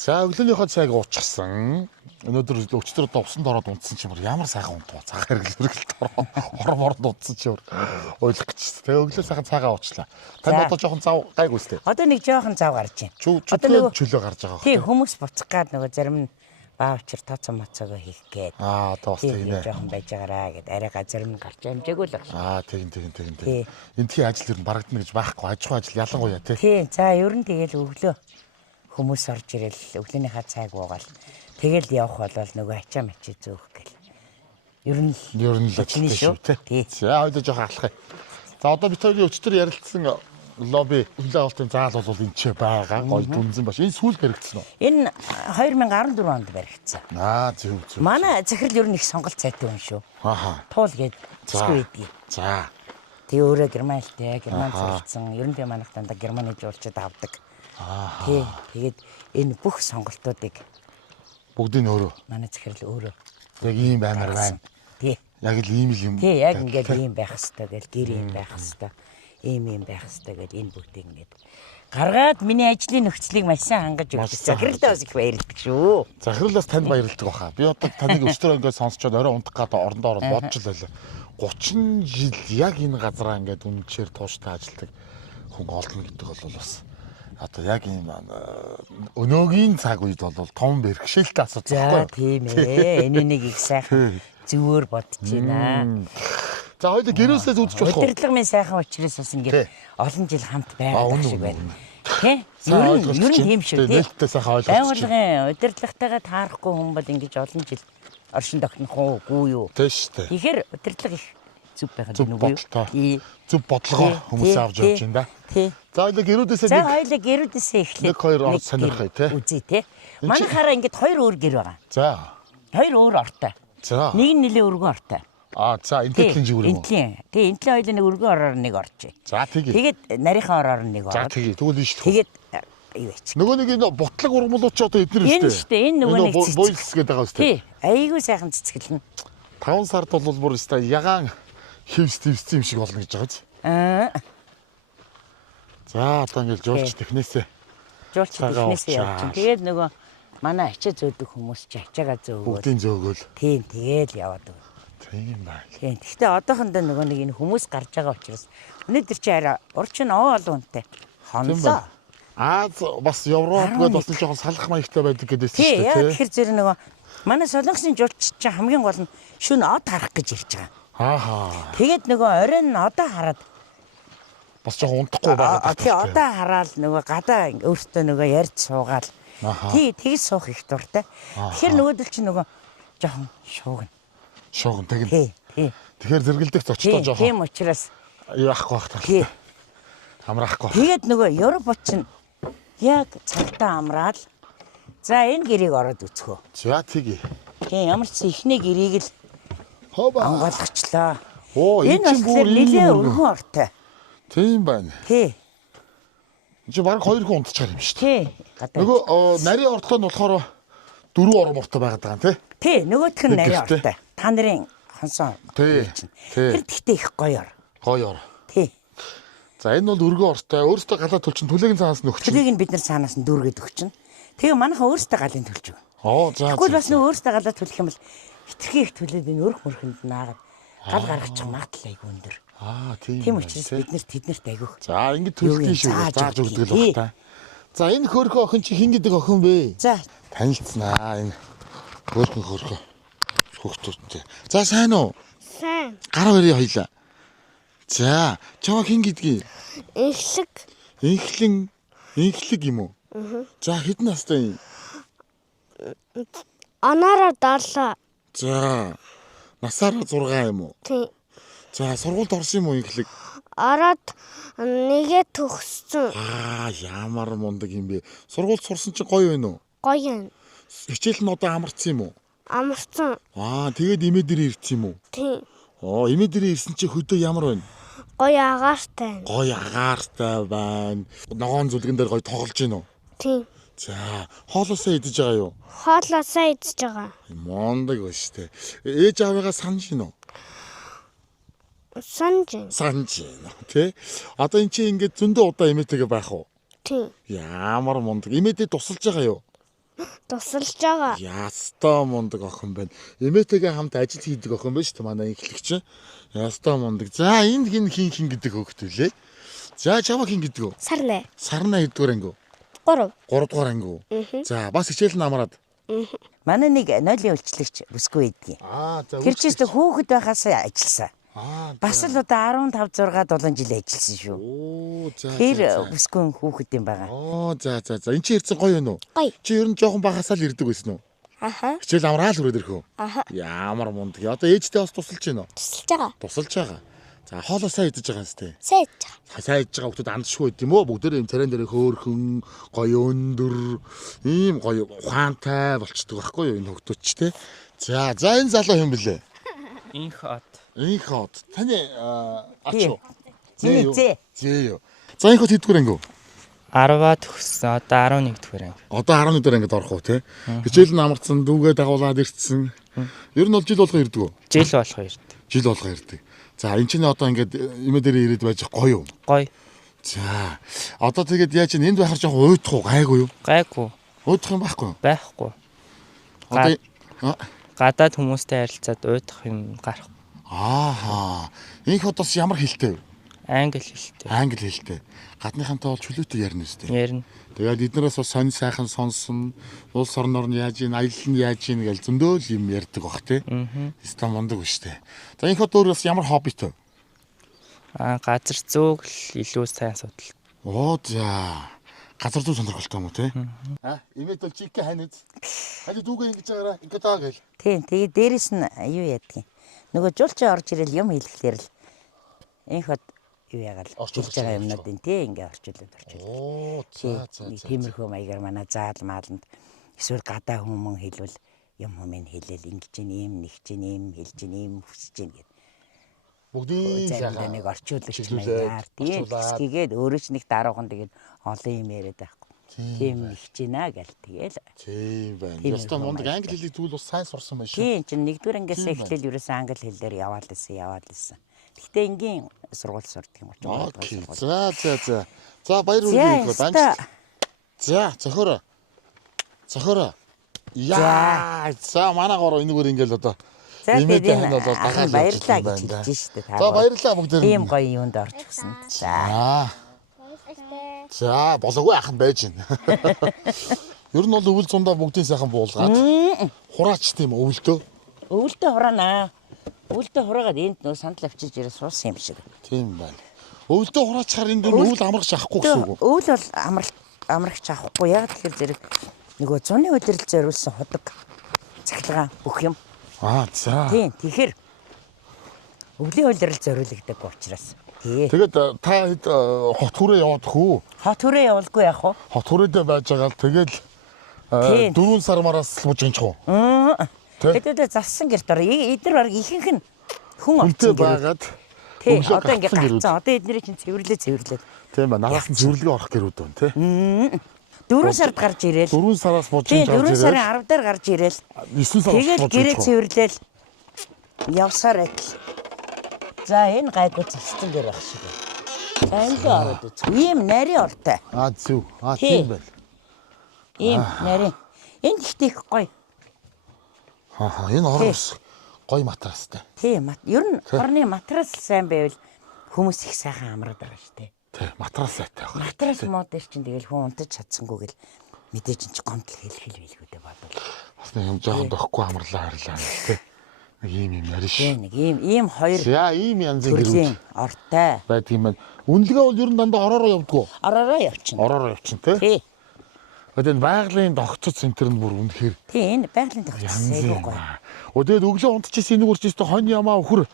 За өглөөнийхөө цайг уучихсан. Өнөөдөр өчтөр довсонд ороод унтсан ч юм ямар сайхан унтваа. Цаг хэрэглэргэлт ороод унтсан ч юм ойлгох гэж. Тэгээ өглөө сайхан цайгаа уучлаа. Танд одоо жоохон зав гайг үстэй. Одоо нэг жоохон зав гарч байна. Одоо чөлөө гарч байгаа. Тий хүмүүс буцах гад нөгөө зарим нь баавчир тооцоо моцоогоо хийх гээд. Одоо бас тийм ээ. Жоохон байж байгаараа гэд арай газар нь гарч амжаагүй л байна. Тийм. Эндхийн ажил ер нь барагдана гэж байхгүй. Аж ахуй ажил ялангуяа тий. Тий. За ер нь тэгэл өглөө хүмүүс орж ирэл өглөөнийхөө цайг уугаал. Тэгэл явах болол нөгөө ачаа мачи зөөх гэл. Ер нь л ажилттай шүү тий. За хоёул жоохон алхах. За одоо бид хоёрын өчтөр ярилцсан лобби өглөө авалтын заал бол энэ ч байгаа. Гоё дүнзэн баш. Энэ сүүл баригдсан уу? Энэ 2014 онд баригдсан. Зөв. Манай захирал ер нь их сонголт сайтай хүн шүү. Туул гээд зэсгүй байдгийг. За. Тэгээ өөрөө германлтай, герман зэрэгцэн. Ер нь тэгээ манайх дандаа германы жуулчид авдаг. Тий. Тэгээд энэ бүх сонголтуудыг бүгдийг өөрөө манай захирал өөрөө яг ийм баймаар байна. Тий. Яг л ийм л юм. Тий, яг ингээд ийм байх хэвээр гэл гэр ийм байх хэвээр. Ийм байх хэвээр гэл энэ бүгдийг ингээд гаргаад миний ажлын нөхцөлийг маш сайн хангаж өгч захиралтай бас их баярлдаг шүү. Захиралаас танд баярлдаг баха. Би одоо таныг өчтөр ингээд сонсчоод орой унтах гад орондоо ороод бодож л байлаа. 30 жил яг энэ газараа ингээд үнэхээр тууштай ажилладаг хүн олно гэдэг бол бас Одоо яг ийм өнөөгийн цаг үед бол том бэрхшээлтэй асуудал За байхгүй юу? тийм ээ. Энийг их сайхан зөвөр бодож байна. За хоёул гэрээсээ үзэж болох уу? Удирдлага минь сайхан учраас бас Тий. ингээд олон жил хамт байгаад шиг байна. Тий? Сайн Ер нь тийм шүү тий. Нээлттэй сайхан ойлгож чинь. Байгууллагын удирдлагатайгаа таарахгүй хүн бол ингэж олон жил оршин тогтнох уугүй юу? Тийм шүү дээ. Тэгэхээр удирдлага их зүв байгаад Зөв байна уу? бодолтой. Зөв бодлогоор хүмүүс авч явж байна да. Тий. За хоёул гэрүүдээсээ За нэг хоёул гэрүүдээсээ эхлэв. Нэг, хоёр орж сонирхъя, тий? Үзье тий. Манайхаараа ингэж хоёр өөр гэр байгаа. за. Хоёр өөр ортой. За. Нэг нь нэлээ өргөн ортой. За энтлийн жигүүр юм уу? Энтлийн. Тэгээ энтлийн хоёулаа нэг өргөн ороор нэг орж. За тэгээ. Тэгээд нарийнхаа ороор нэг За ороод. тэгээ. Тэгвэл нь шүү. Тэгээд юу яач. Нөгөө нэг энэ бутлаг ургамлууч одоо эднэр Энэ шүү шүү дээ. Энэ нөгөө нэг цэцэг. бойлс гэдэг байгаа шүү дээ. Тий. Айгүй сайхан цэцгэлнэ. 5 сард бол бүр өстой ягаан хевс юм шиг болно гэж байгаа биз. За одоо ингээл жуулч технээсээ. Жуулч Цагаан технээсээ уучаа. явж. Тэгээд нөгөө манай ачаа зөөдөг хүмүүс чи ачаагаа зөөгөө. Бүгдийн зөөгөөл. Тийм тэгээд яваад байна. Тийм байна. Тийм. Гэхдээ одоохондоо нөгөө нэг энэ хүмүүс гарч байгаа учраас өнөөдөр чи арай урч нь овоо олон үнэтэй. Хонсоо. Бас Европ гээд бас жоохон салах маягтай байдаг гэдээс шүү Тий, дээ. яа тэгэхээр зэрэг нөгөө манай солонгосын жуулч чинь хамгийн гол нь шүн од харах гэж ирж байгаа. Ааха. Тэгээд нөгөө оройн одоо хараад Бас жоохон унтахгүй байгаа. тий одоо хараад нөгөө гадаа өөртөө нөгөө ярьж суугаад Аха. тий тэгж суух их дуртай. Тэгэхээр нөгөөдөл чинь нөгөө жоохон шуугна. Шууган тэгнэ. Тий, тий. Тэгэхээр зэргэлдэх Тий, зочдоо жоохон тийм учраас яахгүй байх тий. талтай. Амраахгүй. Тэгээд нөгөө Европ чинь яг цагтаа амраад за энэ гэрийг ороод үцхөө. За тэгээ. Тий, ямар ч ихний гэрийг л Хооба. онгойлгочлоо. Оо энэ Энэ бас чинь бүр нэлээ юм. өргөн ортой. Тийм байна. Тий, Чи баг 2 хүн унтчихар юм шүү дээ. тий. Гадаа. Нөгөө нарийн ортлоо нь болохоор 4 ором ортой байгаад байгаа юм тий. Тий, нөгөөх нь Нэг нарийн гэртээ. ортой. Та нарын хонсон. Тий, чинь. тий. Тэр тэгтээ их гоё ор. Гоё ор. Тий. За энэ бол өргөн ортой. Өөрөөсөө галаа төлчин түлэгийн цаанаас нөхч. Төлийг нь бид нар цаанаас нь дүүргээд өгчин. Тэгээ манайхан өөрөөсөө галын төлж өгнө. За. Тэгвэл бас нөгөө өөрөөсөө галаа төлөх юм бол хитрхи их төлөөд энэ өрх мөрхөнд наагаад гал гаргачих магадлал айгүй өндөр. Тийм. Тийм учраас бид нэр тэднэрт айгүйх. За ингэ төлдөг шүү. Зааж Зааж өгдөг. өгдөг л байна та. За энэ хөөрхөн охин чи хин гэдэг охин бэ? За, Танилцнаа энэ хөөрхөн хүүхдүүдтэй. За сайн уу? Сайн. Гараа өрөө хоёлаа. За, чамаа хин гэдгийг? Инхлэг юм уу? За хэдэн настай юм? Онороо 7. За, насаараа 6 юм уу? Тий. За, сургуульд орсон юм уу инхлэг? Ороод нэгэ төгссөн. Ямар мундаг юм бэ? Сургуульд сурсан чинь гоё байна уу? Гоё юм. Хичээл нь одоо амарсан юм уу? Амарсан. Тэгээд имээ дээрээ ирсэн юм уу? Тий. Имээ дээрээ ирсэн чинь хөдөө ямар байна? Гоё агаартай. Гоё агаартай байна. Ногоон зүлгэн дээр гоё тоглож байна уу? Тий. За, хоолоосаа идэж байгаа юу? Хоолоосаа идэж байгаа. Мондаг ба штэ. Ээж аваагаа санаж гин үү? Санж. Санаж гин. Тэ? Одоо эн чинь ингээд зөндөө удаа имээтэйгээ байх уу? Тий. Ямар мундаг. Имээдээ тусалж байгаа юу? Тусалж байгаа. Ястаа мундаг охин байна. Имээтэйгээ хамт ажил хийдэг охин байна шүү дээ манай инхлэгч. Ястаа мундаг. За энд хин гэдэг хөөхдөө лээ. За чамаа хин гэдэг үү? Сарнаа. Сарнаа хэдгээр анги? 3. 3 дугаар анги уу? За бас хичээл нь амраад. манай нэг нойлын үйлчлэгч бүсгүй байдгийг. За Тэр чинь хүүхэд байхаас ажилласан. Бас л одоо 15 6 7 жил ажилласан шүү. За. Тэр бүсгүй хүүхэд юм байгаа. За. Энд чи ирсэн гоё юу? Гоё. Чи ер нь жоохон багасаа л ирдэг байсан уу? Аха. Хичээл амраал өрөөд ирэх үү? Аха. Ямар мундаг. Одоо ээжтэй бас тусалж байна уу? Тусалж байгаа. Тусалж байгаа. За хоолоосаа идэж байгаа юм сте. Сайн идэж байгаа. Сайн идэж байгаа хүмүүс андшгүй байд юм уу? Бүгдээрээ юм царайн дээр хөөхөн, гоё өндөр, ийм гоё ухаантай болчдөг байхгүй юу энэ хүмүүс ч те. За энэ залуу юм блэ? Инх хот. Таны ач юу? Миний зээ. Зээ юу. За инх хот хэдгээр анги юу? 10-аа төгссөн. Одоо 11 дэх анги. Одоо 11 дээр ангид орох уу те? Хичээл нь амарсан, дүүгээ дагуулад ирсэн. Ер нь бол жил болгоо ирдэг үү? Жил болох ирд. Жил болгоо ирдэг. За энэ чинь одоо ингээд имээ дээр ирээд байж гоё юу? Гой. За одоо тэгээд яаж энд байхаар жоохон уйдах уу, гайгүй юу? Гайгүй. Уйдах юм байхгүй юу? Байхгүй. Одоо Гадаад хүмүүстэй харилцаад уйдах юм гарах. Инх хотоос ямар хилтэй вэ? Англи хэлтэй. Англи хэлтэй. Гадныхантай бол чөлөөтэй ярина үстэй. Ярина. Тэгээд эднээс бас сонь сайхан сонсон, улс орноор нь яаж ийн, аялал нь яаж ийн гэж зөндөөл юм ярьдаг бах тий. Стам мундаг биш тий. За энэ хот өөр бас ямар хоббитой? Газар зөөг л илүү сайн судал. Оо за. Газар зүй сонирхолтой юм уу тий? Имэд бол чик ханид. Хали дүүгээ ингэж байгаараа ингээд аа гэл. Тийм. Тэгээд дээрэс нь юу яадаг юм. Нөгөө жуулчаа орж ирэл юм хэлэхлээр л энэ хот юу яагаад орчуулж байгаа юмнуудын тий ингээ орчуулад. Оо за. Тиймэрхүү маягаар манай заал мааланд эсвэл гадаа хүмүүс хэлвэл юм хүмүүс хэлээл ингэж ийм нэгж ийм хэлж ийм хүсэж ийм гэдэг. Бүгдийн Заримдаа нэг орчуулагч маягаар тийм тэгээд өөрөө ч нэг даруухан тэгээд олон юм яриад байхгүй. Тийм нэгж гинэ гэл тэгэл. Тийм байна. Ястаа мундаг англи хэлийг зүйл бас сайн сурсан байна шүү. Тийм чинь нэгдүгээр ангиас эхлээл ерөөсөн англи хэлээр яваал исэн. Гэхдээ энгийн сургууль сурдаг юм уу? За. За баяр хүргэе байна. За зохиороо. Яа. За манай гороо энэгээр ингээл одоо Имэдээ хань бол дахиад баярлаа гэж хэлж штэ та. За баярлаа бүгд. Ийм гоё юунд орж гисэн. За болоогүй ахын байж гин. Ер нь бол өвөл зундаа бүгдийн сайхан буулгаад хураач тийм өвөлдөө. Өвөлдөө хураана. Өвөлдөө хураагаад энд нөө сандал авчиж ирээ суусан юм шиг. Тийм байна. Өвөлдөө хураачаар энэ өвөл амрагч авахгүй гэсэн үг. Өвөл бол амрагч авахгүй. Яг тэгэхээр зэрэг нөгөө зуны удирдал зориулсан худаг цахилгаан бүх юм. За. Тийм. Тэгэхээр өвлийн удирдал зориулдаг учраас. Тэгээд та хэд хот хүрээ яваад хөө? Хот хүрээ явуулгүй яах вэ? Хот хүрээдээ байж байгаа л тэгэл 4 сар мараас мужинч хуу. Хэдүүлээ зассан гэрт ороо. Эдгээр баг ихэнх нь хүн орсон байгаад. Тийм. Одоо ингэ гарцсан. Одоо эднэрийг чинь цэвэрлээ. Тийм ба. Нараас нь цэвэрлэгээ орох гэрүүд байна тий. 4 сард гарч ирээл. 4 сараас мужинч гарч ирээл. 4 сарын 10 дээр гарч ирээл. 9 сараас тэгээд гэрээ цэвэрлээл явсаар байтал. За энэ гайгүй цэцэн дээр байх шиг байна. За энэ л ороод үз. Ийм нарийн ортой. Зүг. Тийм байл. Ийм нарийн. Энэ ихтэй их гоё. Энэ орос гоё матрастай. Тийм. Ер нь орны матрас сайн байвал хүмүүс их сайхан амраад байгаа шүү дээ. Тийм. Матрас сайтай байна. Матрас мод дээр чинь тэгэл хүн унтаж чадсангүйгэл мэдээж энэ ч гомдол хэлхэлдэ бодвол. Бас нэг юм жоохон дохгүй амарлаа харилаа тий. Нэг ийм яриш. Нэг ийм хоёр. За ийм янзын гэрүүд ортой. байдаг юм байна. Үнэлгээ бол ер нь дандаа ороороо явдггүй. Ороороо явчихна. Тий. Тэгээд байгалийн догцод центр нь бүр үнэхээр. Тий, энэ байгалийн догцод айгүй гоё. Тэгээд өглөө унтчихсан энийг үржижтэй хонь ямаа өхөр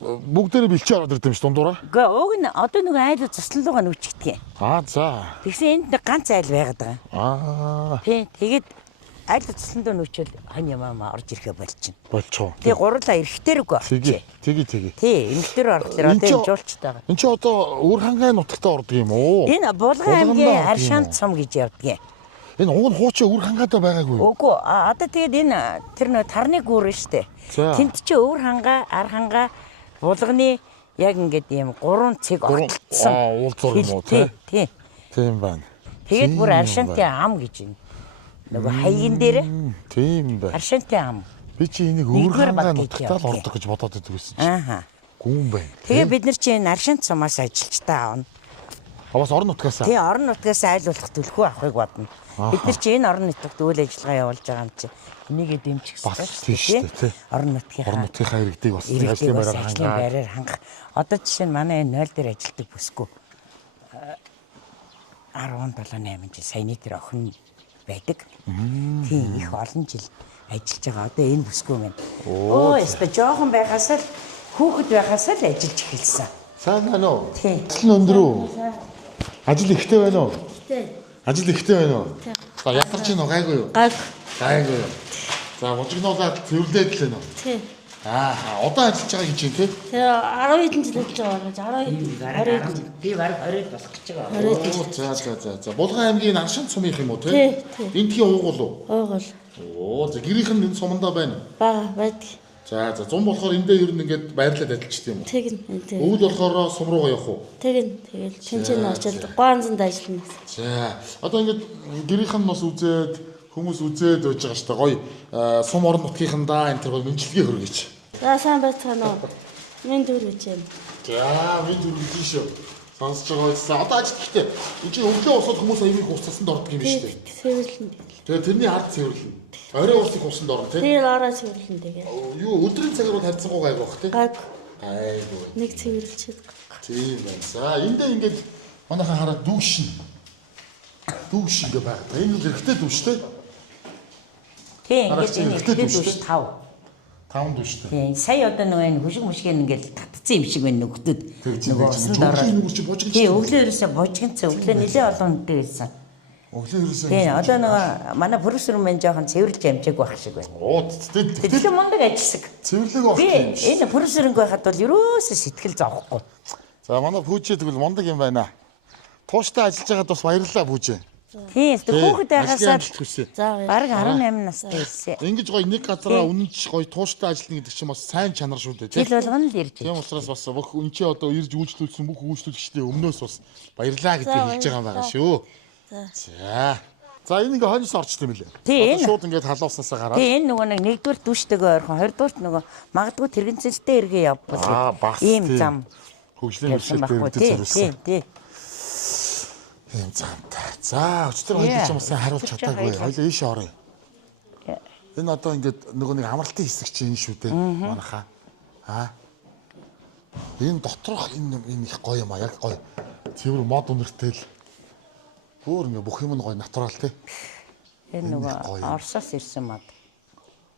бүгдээрээ бэлчээ ороод ирдэм ш дундуура. Гэхдээ уг нь одоо нэг айл заслалуугаа нүчгдэг. За. Тэгсэн энд ганц айл байгаад байгаа. Тий, тэгээд айл заслалдуу нүчэл хонь ямаа орж ирэхэ болчихно. Тэгээ гурлаа эрэхтэрэг болчих. Тэгээ. Тий, эмэгтэр орохлоор одоо энэ жуулчтайгаа. Энд чи одоо Өр хангаан нутагтаа ордог юм уу? Энэ Булган аймгийн Аршаан цум гэж явдаг. Энэ уг нь хуучин Өр хангаатай байгаагүй юу? Үгүй. Одоо тэгээд энэ тэр нөө тарны гүүр штэ. Тэнд чи Өр хангаа, Ар хангаа, Булганы яг ингээд ийм 3 цэг огтлсон. Уулзуур юм уу тий? Тийм байна. Тэгээд бүр Аршаантай ам гэж юм. Нөгөө хаягийн дээр. Тийм байна. Аршаантай ам. Би чи энийг Өр хангаа нутагтаа л ордог гэж бодоод байдаг байсан чи. Гүн байна. Тэгээ бид нар чи энэ Аршаан цумаас ажилчтай аавна. Бас орон нутгаас. Тий, орон нутгаас айлуулах төлхөө авахыг бодно. Бид нар чи энэ орон нутагт үйл ажиллагаа явуулж байгаа юм чи. Энийгээ дэмжих хэрэгтэй тий. Орон нутгийнхаа иргэдийг бас ажлын байраар хангах. Одоо жишээ нь манай энэ 0 дээр ажилтдаг бүсгүй 17-8 жил саяны тэр охин байдаг. Тийм их олон жил ажиллаж байгаа. Одоо энэ бүсгүй мэн. Яста жоохон байхаас л хүүхэд байхаас л ажиллаж эхэлсэн. Сайн байна уу? Тийм. Ажил өндөр үү? Ажил ихтэй байна уу? Тийм. Ажил ихтэй байна уу? За ядарч гин уу гайгүй юу? Гайгүй юу. За мужигнуулаад цэвэрлээд л байна уу? Тийм. Одоо ажиллаж байгаа гэж юм тий? Тэгээ 10 хэдэн жил ажиллаж байгаа. 10 би баг 20 болох гэж байгаа. За. Булган аймгийн Аршаан цумынх юм уу тий? Энэ тхийн уугуул уу? Уугуул. За гэрийнх нь энэ сумандаа байна. Байдаг. За зум болохоор эндээ ер нь ингээд байрлаад адилчт юм уу? Тэгнь. Өвөл болохоор сум руугаа явах уу? Тэгэл шинжэн очоод гоонзанд ажиллана. За одоо ингээд гэрийнх нь бас үзээд хүмүүс үзээд байж байгаа шүү дээ. Гоё сум орон нутгийнхандаа энэ төр гоё мэмчилгээ хөргөж. За сайн байцгаана уу? Мен дөрөж юм. За бид үргэлжлэн шүү. Сонсож байгаа байсан. Одоо ажил гэхдээ энэ чинь өглөө усууд хүмүүс аягүй их усцсан дордог юм шүү дээ. Сэвэрлэн. Тэгээ тэрний ард цэвэрлэн. Орой усыг усанд орно тийм. Тэр ороо сэвэрлэн тэгээ. Юу өдрийн цагаар бол харьцангуй гайг байх тийм. Гаг Айгуу. нэг цэвэрлчихэд. Тийм байна. За эндээ ингээд манайхаа хараад дүүшин. Дүүш ингээ байгаа. Энэ нь эрэгтэй дүүш тийм. Тийм ингэж энэ ихтэй дүүш 5. 5 дүүштэй. Тийм сая одоо нөгөө энэ хүшиг мушгэн ингээл татцсан юм шиг байна нөгдөд. Нөгөө усан дараа. Нөгөө чи божигч. Тийм өглөө ерөөсө божигц өглөө нэлээ олон үнэтэй байсан. Өглөө ерөөсөө. Тийм одоо нөгөө манай профессор мэн жоохон цэвэрлж амжааг байх шиг байна. Оо Тэгэхээр мундаг ажилласан. цэвэрлэг байх Би юм. энэ профессоринг байхад бол ерөөсө сэтгэл зовхгүй. За манай пүүжээ тэгвэл мундаг юм байна. Тууштай ажиллаж байгаад бас баярлалаа пүүжээ. Тийм хүүхэд байхасаа За баг 18 настай ирсэн. Ингэж гоё нэг газараа үнэнч гоё тууштай ажиллана гэдэг чинь бас сайн чанар шүү дээ тийм. Жил болгоно л ирж Тийм байна. учраас бас бүх үнчээ одоо ирж үйлчлүүлсэн бүх үйлчлүүлэгчдээ өмнөөс бас баярлаа гэдгийг хэлж байгаа юм байгаа шүү. За. За энэ ингээ хойноос орчтой юм лээ. Тийм. Шууд ингээд халууснасаа гараад. Тийм энэ нөгөө нэг нэгдүгээр дүүштэйгээ ойрхон, хоёрдугаарт нөгөө магадгүй тэрэгцэлтэй эргээ явбал бас ийм тийм. зам Хөгжлийн явсан хөвшөлтэй байхгүй. үүдэж Тийм зориулсан. тийм. Ийм замтай. За өчтөр хоёул ч юм уу сайн харуулж чадаагүй. Хоёул ийшээ оръё. Энэ одоо ингээд нөгөө нэг амралтын хэсэг чинь шүү дээ. Манайхаа. Энэ доторх энэ их гоё юм а. Яг гоё. Цэвэр мод үнэртэй л. Өөр ингээ бүх юм нь гоё натурал тий. Энэ гоё юм. нөгөө Оросоос ирсэн мод.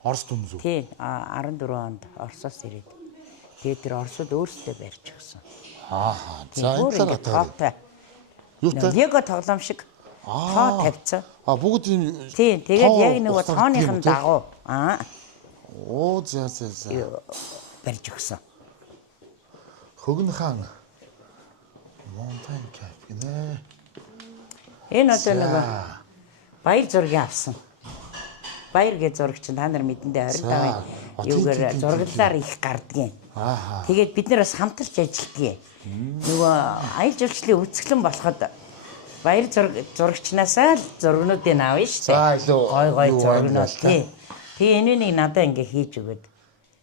Орос дүнс үү? Тийм 14 онд Оросоос ирээд. Тэгээд тэр Оросууд өөрсдөө барьж өгсөн. Аа. За энэ өөр дараа ингээд таа. тоотой. Юу те? Лего тоглоом шиг тоо тавьсан. Бүгд юм. Тийм тэгээд тоо яг нөгөө ухтардаг тооныхын юм, тий? дагуу Оо за. барьж өгсөн. Хөгн хаан. Монтайн кап гинэ. Энэ одоо нөгөө баяр зургийг авсан. Баяр гэж зураг чинь та нар мэдэндээ 25-ын юугаар зураглалаар их гардгийн. Тэгээд бид нар бас хамтарч ажилладаг. Нөгөө аялал жуулчлалын үүсгэлэн болоход баяр зурагчнаасаа л зургнуудыг авна шүү дээ. За илүү Гой зургнууд тий. Тэгээ энэнийг надад ингээ хийж өгöd.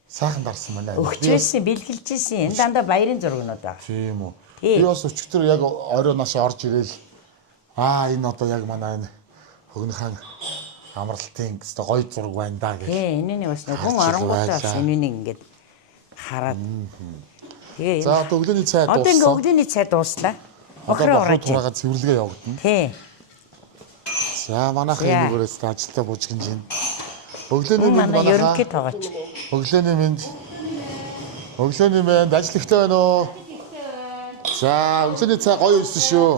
Сайхан дарсан байна. Өгчээсэн, бэлгэлжсэн. Энэ дандаа баярын зургнууд байна. Тийм үү. Тий. Би бас өчтөр яг оройноос орж ирээл энэ одоо яг манай энэ Хөгн хаан амралтын гэсэн гоё зураг байна да гэх. Тий, энэний бас хүн оронгуудаа бас энэнийг ингээд хараад. Тэгээ За одоо өглөөний цай дууссан. одоо ингээ өглөөний цай дууслаа. Охроо ороод. Тураага цэвэрлэгээ явагдана. Тий. За манайх энэ нүгээрээс ажилтаа бужигнж байна. Өглөөний минь Манай манайхаа. ерөнхий тоогооч. Өглөөний минь. Өглөөний минь ажил ихтэй байна уу? За өглөөний цай гоё ирсэн шүү.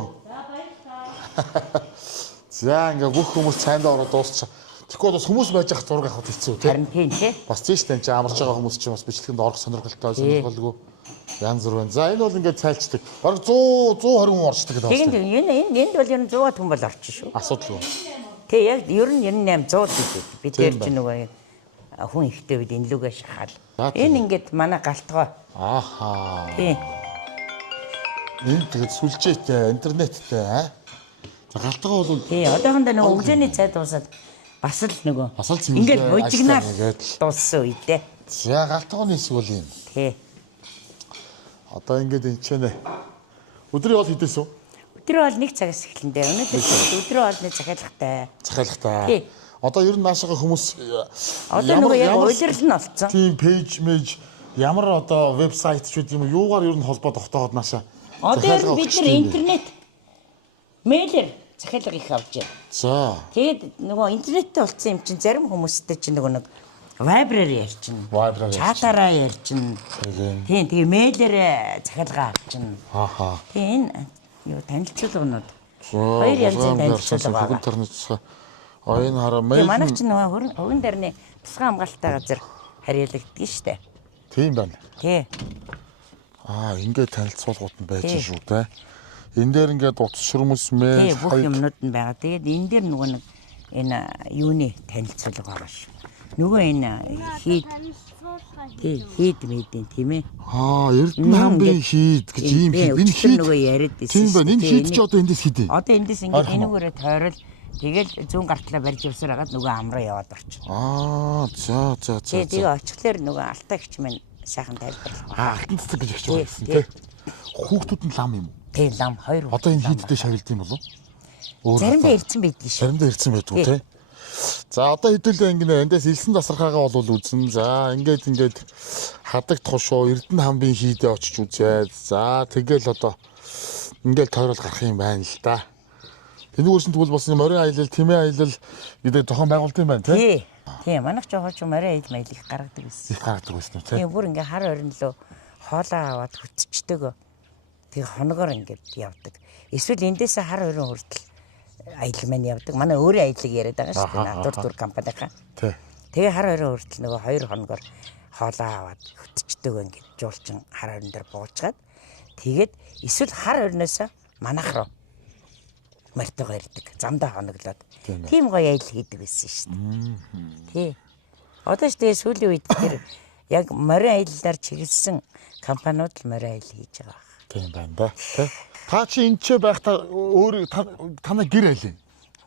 За ингээ бүх хүмүүс цайндаа ороод дуусчих. Тэгэхгүй бас хүмүүс байж хат зураг авах хэцүү тий. Харин тийм тий. Бас тийш тань чи амарч байгаа хүмүүс чинь бас бичлэгэнд орох сонирхолтой сонирхолгүй янз бүр байна. За энэ бол ингээд цайлчдаг. Бараг 100 120 хүн орчдөг гэдэг Тэгин байна. энд бол ер нь 100 хүн бол орчин шүү. Асуудалгүй. Тий, яг ер нь 98 100 гэдэг. Бид Тийм дээр чинь нөгөө хүн ихтэй үед энэ лүгээ шахаал. За, тийм. Энэ ингээд манай галтгоо. Ааха. Тий. Энэ тэгээд сүлжээтэй, интернеттэй За галтгаа бол Тий, одоохондоо нөгөө өглөөний цай дуусаад бас л нөгөө Бас л цэвэрлэгээ ингээд бужигнаар ажиллаа гэдэг. дууссан үедээ. за галтгооны эсвэл юм. Тий. Одоо ингээд энэ ч нэ. Өдрийн бол хэдээс үү? Өдрөө бол 1 цагаас эхлэн дээ. Өнөөдөр өдрөө бол нэг захиалгатай. Захиалгатай. Тий. Одоо ер нь наашаага хүмүүс Одоо нөгөө яг уйлрал нь олцсон. тийм пэйж мэж ямар одоо вебсайт ч үгүй юм юугаар ер нь холбоо тогтооход нааша. Одоо бид нар интернет мэйлэр захиалга их авч байна. За. Тэгээд нөгөө интернеттэй болсон юм чинь зарим хүмүүстэй чинь нөгөө нэг вайбраар ярьчихна. Вайбраар чатаараа ярьчихна. Тийм тэгээ мэйлэр захиалга авчихна. Ааха. Тийм энэ юу танилцуулганууд. Хоёр янзын танилцуулга Хөгн байгаа. тарнацаа. Энэ хараа Тэгээ мэйл. манайх чинь нөгөө хөгөн дэрний тусгай хамгаалалттай газар харьяалагддаг штэ. Тийм байна. Тий. Ингээд танилцуулгууд нь байж Тий. шүү дээ. Энэ дээр ингээд утас шүрмэс Тий мэ бүх юмнууд нь байгаа. Тэгээд энэ дээр нөгөө нэг энэ юуны танилцуулга байгаа шүү. Нөгөө энэ хийд мэдэн тийм ээ. Эрдэнэ хаан би хийд гэж ийм хийд. Энэ хийд нөгөө яриад байсан. тийм байна. Энэ хийд ч одоо эндээс хийдэ. Одоо эндээс ингээд энүүгээрээ тойрол тэгэл зүүн гартлаа барьж явсаар хагаад нөгөө амраа яваад орчих. За. Тэгээ очихлоор нөгөө алтаагч маань сайхан тайлбарлав. Алтан цэцэг гэж ихж байсан тий. Хүүхдүүд нь лам юм уу? Тий лам 2. Одоо энэ хийдтэй шагналд юм болов уу? Заримдаа ирсэн байдаг шүү. Заримдаа ирсэн байдгүй тий. За одоо хэдүүлээ ингэнэ эндээс элсэн тасархаагаа бол үзэн. За ингээд хадагт хошоо Эрдэнэ хамбын хийдэ очиж үзээд. За тэгэл одоо ингээд тойрол гарах юм байна л да. Тэнүүгээс нь тэгвэл бас морин аялал, тэмээ аялал гэдэг тохон байгуулт юм байна тий. Тий, манайх жоохон морин аялал маялал их гаргадаг байсан. Их гаргадаг байсан үү тий. Тийм бүр ингээ хар орон лөө хоолоо аваад хүччихдэг. Тэг хоногоор ингээд явдаг. Эсвэл эндээсээ хар орон хүртэл аялал маань явдаг. Манай өөрөө аяллыг яриад байгаа шүү дээ. Натур тур компанийнхаа. Тий. Тэгээ хар орон хүртэл нөгөө 2 хоногоор хоолоо аваад хүччихдэг ингээд жуулчин хар орон дээр буужгаад тэгээд эсвэл хар орноосоо манайх руу мартайгаа ирдэг. Замдаа хоноглоод. Тийм гоё аялал хийдэг байсан шүү дээ. Тий. Одоо ч тэгээ сүүлийн үед тэр яг морин аяллаар чиглэсэн компаниуд л морин аялал хийж байгаа. Тийм байна да. Тий. Та чи энэ ч байх та өөр танай гэр айлын.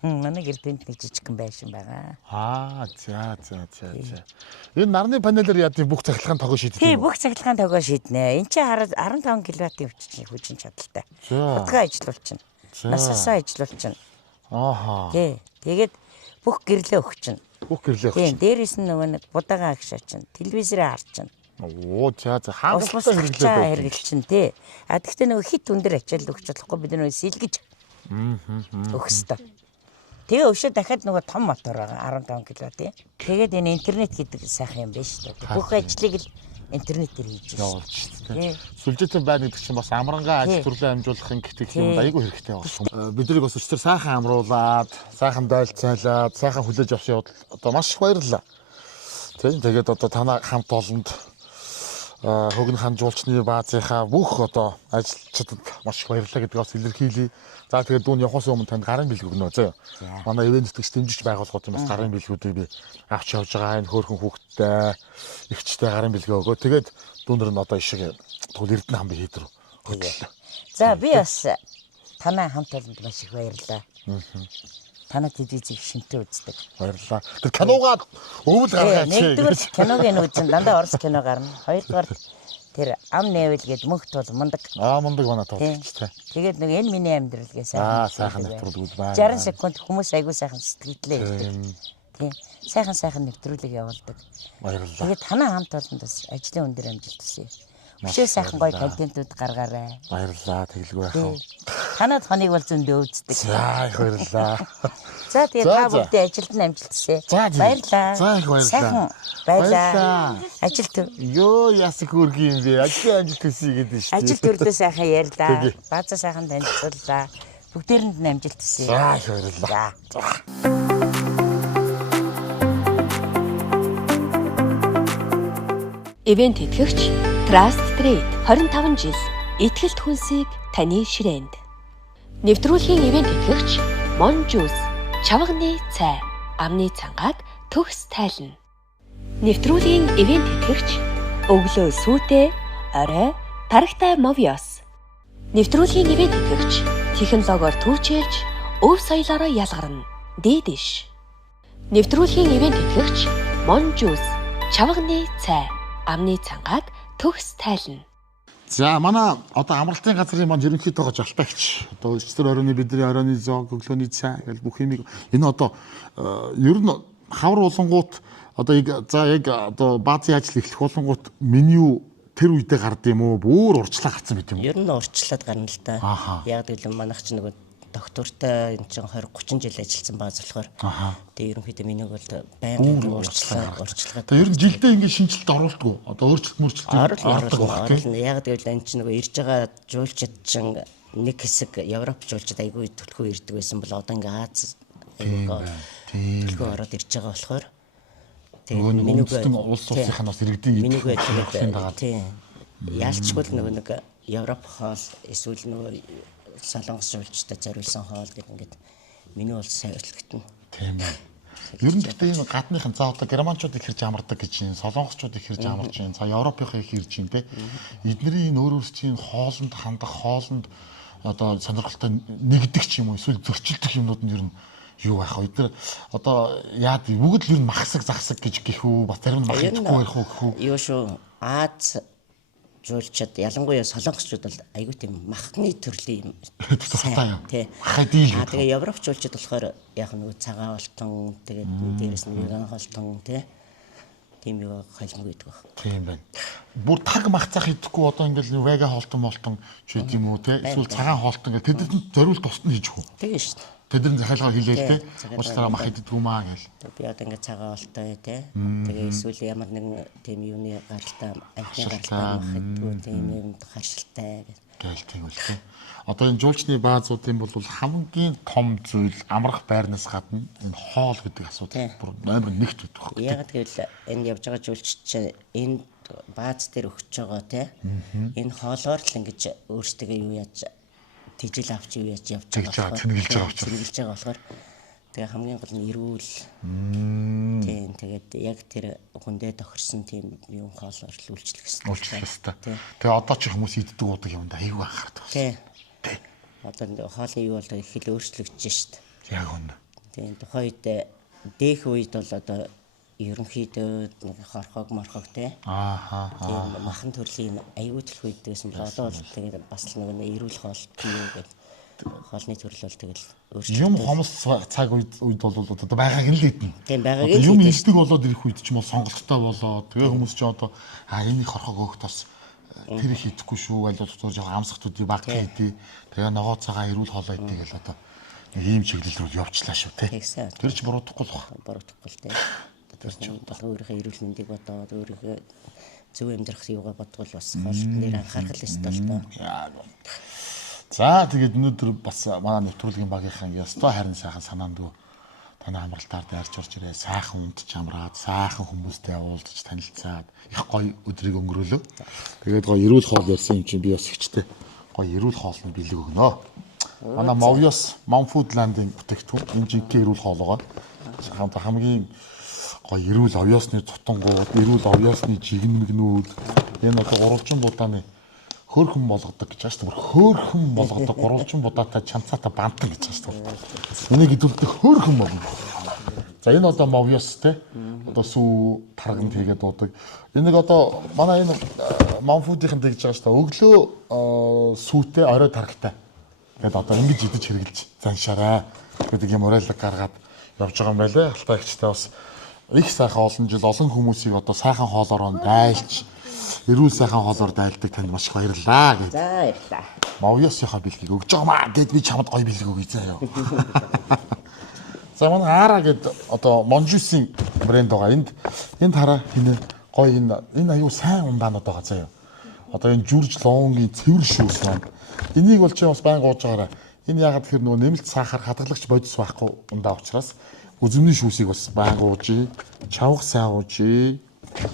Манай гэр тэнд нэг жижигхэн байшин байгаа. За. Энэ нарны панелээр яа тийм бүх цахилгаан тогоо шийддэг. Тий, бүх цахилгаан тогоо шийднэ. Энд чи 15 кВт-ийн хүчин чадалтай. Хутгаа ажиллуулчихна. Насасаа ажиллуулчихна. Тий. Тэгээд бүх гэрлээ өгчихнэ. Бүх гэрлээ өгч. Тийм, дээрээс нь нөгөө нэг будаага агшаачин, телевизээрээ харчин. За хангалттай хэрэглэчин тий. А тэгтээ нөгөө хит өндөр ачаал өгч болохгүй бид нөгөө сэлгэж өгсдөө. Тэгээ өвшөө дахиад нөгөө том мотор байгаа 15 кг тий. Тэгээд энэ интернет гэдэг сайхан юм байна шүү дээ. Бүх ажлыг л интернетээр хийж явуулж шүү дээ. Сүлжээтэй байна гэдэг чинь бас амрангаа ажил төрлөө амжуулахын гэх юм айгүй хэрэгтэй байна. Биднийг бас өчтөр сайхан амруулаад, сайхан дойлцоолоод, сайхан хүлээж авсан явдал одоо маш их баярлалаа. Тий. Тэгээд одоо танаа хамт олонд хөгн хан жуулчны баазынхаа бүх одоо ажилчдад маш их баярлалаа гэдгийг бас илэрхийлье. За тэгээд дүүн явахаас өмнө танд гарын бэлэг өгнө зөө. Манай ивент тэтгэгч дэмжиж байгууллагууд бас гарын бэлгүүдийг би авч явж байгаа. Энэ хөөрхөн хүүхдтэй, эгчтэй гарын бэлгээ өгөө. Тэгээд дүүнэр нь одоо ишиг тэгвэл Эрдэнэ хамбын хийд рүү хөтлөө. За би бас танай хамт олонд маш их баярлалаа. Танай телевизийг шинтээ үздэг. Баярлалаа. Тэр киногаа өвөл гаргаач. Нэгдүгээр киног нь үзэн дандаа орос кино гарна. Хоёрдугаар тэр ам нээвэл гээд мөнх тул мундаг. Мундаг манай тулч тий. Тэгээд нэг энэ миний амьдрал гээ сайхан нэвтрүүлгүүд байна. 60 секунд хүмүүс айгүй сайхан сэтгэлдээ ирдэг. Тийм. Сайхан нэвтрүүлэг явуулдаг. Баярлалаа. Тэгээд танай хамт олонд бас ажлын өндөр амжилт хүсье. Өшөө сайхан гоё контентууд гаргаарай. Баярлалаа. Тэглгүй яах вэ? Танад хоног бол зөндөө үздэг. За их баярлалаа. За тэгээд та бүдээ ажилд нь амжилт хүсье. Баярлалаа. За их баярлалаа. Баярлалаа. Ажилд ёо ясаг хөргий юм бэ? Ажлын амжилт хүсье гэдэг шүү дээ. Ажил төрлөө сайхан ярьлаа. Баазаа сайхан танилцууллаа. Бүгдээрэнд нь амжилт хүсье. За их баярлалаа. Ивент тэтгэгч Trust Trade 25 жил ихтгэлт хүнсийг таны ширээнд. Нэвтрүүлгийн ивент тэтгэгч Monjuice чавганы цай амны цангааг төгс тайлна. Нэвтрүүлгийн ивент тэтгэгч өглөө сүйтэй орой тарагтай Movios. Нэвтрүүлгийн ивент тэтгэгч технологиор түүчилж өв соёлоороо ялгарна. Дээдэш. Нэвтрүүлгийн ивент тэтгэгч Monjuice чавганы цай амны цангааг төгс тайлна. За манай одоо амралтын газрын маань ерөнхийдөө жалтаагч одоо өчтөр оройны бидний оройны зоог өглөөний цай гэл бүх юмыг энэ одоо ер нь хавар улангууд одоо яг одоо баазын ажил эхлэх улангууд меню тэр үедээ гард юм уу бүр урьдчилан гарсан байт юм уу? Ер нь урьдчилаад гарна л да. Яг гэвэл манайх ч нэг доктортой энэ чинь 20-30 жил ажилласан бааз болохоор тэгээ ерөнхийдөө менюг бол байнга урьдчилгаад. Тэгээ ер нь жилдээ ингэ шинжилэлт оруулдаг уу? Одоо өөрчлөлт оруулна. Яг гэвэл энэ чинь нөгөө ирж байгаа жуулчид чинь нэг хэсэг Европ жуулчид айгүй төлхөө ирдэг байсан бол одоо ингээ Аз төлхөө ороод ирж байгаа болохоор тэгээ менюг улс улсынхаа бас иргэдийн менюг тийм яалчгүй нөгөө нэг Европ хоол эсвэл нөгөө Солонгос жуулчтай зориулсан хоол гэх ингээд меню бол сайн өчлөгдөн. Тийм ээ. Ер нь гэхдээ энэ гадныхан за одоо германчууд их хэрж амардаг гэж юм, солонгосчууд их хэрж амарч юм, за европынхаа их хэрж юм те. Эдний энэ өөр өөрсдийн хоолнд хандах, хоолнд одоо сонирхолтой нэгдэг ч юм уу, эсвэл зөрчилдөх юмнууд нь ер нь юу байх вэ? Эдгээр одоо яад бүгд л ер нь махсаг захсаг гэж гэх үү, бас зарим нь мах идэхгүй байх уу гэх үү? Юу шүү. Аз жуулчид ялангуяа солонгосчууд бол айгүй тийм махны төрлийн юм. Тустай юм. Тий. Махад дийл Аа тэгээ Европ жуулчид болохоор яг нөгөө цагаан олтон тэгээд дээрэс нь веган олтон тийм юу хайлмаг гэдэг баг. Тийм байна. Бүр таг махцах идэхгүй одоо ингээл вега холтон ч гэдэг юм уу те. Эсвэл цагаан холтон гэл тэдэнд зориулт тусна хийж хөө. Тэгээ шүү дээ. Тэдний захиалгаа хийлээ те. Уучлаарай мах идэггүй маа гэл. Би одоо ингээ цагаан олтой те. Тэгээ эсвэл ямар нэгэн тийм юуны гаралтай амтны гаралтай мах идэггүй тийм юм харшилтай Гээл тийм үл те. Одоо энэ жуулчны баазуудын бол хамгийн том зүйл амрах байрнаас гадна энэ хоол гэдэг асуудал бүр номер 1-т байдаг. Яг тэгвэл энэ явж байгаа жуулчид чинь энэ бааз дээр өгч байгаа те. Энэ хоолоор л ингэж өөрсдөө юу яаж тижил авч юу яаж явж байгаа. Цэнгэлж байгаа учраас. Цэнгэлж байгаа болохоор тэгээ хамгийн гол нь эрүүл. Тийм тэгээд яг тэр хүндээ тохирсон тийм юм хоолоор л үйлчлэх хэрэгтэй. Үйлчлэх хэрэгтэй. Тэгээ одоо ч хүмүүс иддэг уудаг юмд аягүй анхаардаг. Тийм. Одоо хоолны юу бол их л өөрчлөгдөж шít. Яг үнэ. Тийм тухайн үед дээх үед бол одоо ерөнхийдөө нэг хорхог морхог те. Тийм махан төрлийн аягүй төлөх үед гэсэн бол одоо бол тэгээд бас л нэг эрүүл хоол юу гэдэг хоолны төрөл бол тэгэл өөрчлөлт. Юм хомс цаг үед бол одоо байгааг нь л идэнэ. Тийм байгааг нь юм иддэг болоод ирэх үед ч юм уу сонголттой болоод тэгээ хүмүүс ч одоо энийг хорхог өөх тос тэр их идэхгүй шүү аль бол зур жоохон амсах төдий баг хийдий. Тэгээ ногоо цагаан эрүүл хоолоо идэх гэл одоо нэг ийм чиглэл рүү явчлаа шүү те. Тэр ч буруудахгүй л баг. Буруудахгүй л те. Тэр чинь өөрийнхөө эрүүл мэндийг бодоод өөрийнхөө зөв амьдрах юугаа бодгол бас хоолтон дээр анхаарах л ёстой л доо. За тэгээд өнөөдөр бас манай нэвтрүүлгийн багийнхан ёстой харин сайхан санаандгүй таны амралтаар дайрч орж ирээ. Сайхан унтж амраад, сайхан хүмүүстэй уулзаж танилцаад их гоё өдрийг өнгөрөөлөө. Тэгээд гоё эрүүл хоол ярьсан юм чинь би бас ихчтэй гоё эрүүл хоолны бэлэг өгнө. Манай Movios Foodland-ийн бүтээгдэхүүн энэ жинхэнэ эрүүл хоол байгаа. Хамгийн гоё эрүүл овёосны цутангууд, эрүүл овёосны жигнэмгнүүд энэ одоо гурвалжин будааны хөөрхөн болгодог гэж байна шүү дээ. Хөөрхөн болгодог гурвалжин будаатай чанцаатай бантан гэж байна шүү дээ. Энийг хэдүүлдэг хөөрхөн болгоно. За энэ одоо Movios те. Одоо сүү тарганд хийгээд дуудаг. Энийг одоо манай энэ Food-ийн тэгж байгаа шүү дээ. Өглөө сүүтэй орой таргатай. Гэт одоо ингэж идэж хэрглэж заншаарай гэдэг юм уриалга гаргаад явж байгаа юм байлаа. Халтаа ихчтэй бас их сайхан олон жил олон хүмүүсийг одоо сайхан хоолоор дайлж эрүүл сайхан хоолоор дайлдаг танд маш их баярлалаа гэж. За баярлалаа. Movios-ийнхаа бэлгийг өгж байгаа маа гэд би чамд гоё бэлэг өгье заяа. За манай Ара гэд одоо Monjuice-ийн брэнд байгаа. Энд хараа хинэ гоё энэ аюу сайн ундаанууд байгаа заяа. Одоо энэ жүрж лонгийн цэвэр шүүс маань. Энийг бол чи бас байн гоож байгаарай. Энэ ягаад гэхээр нөгөө нэмэлт сахар хадгалагч бодис байхгүй ундаа учраас үзмний шүүсийг бас байн гоожи, чавх сайн гоожи.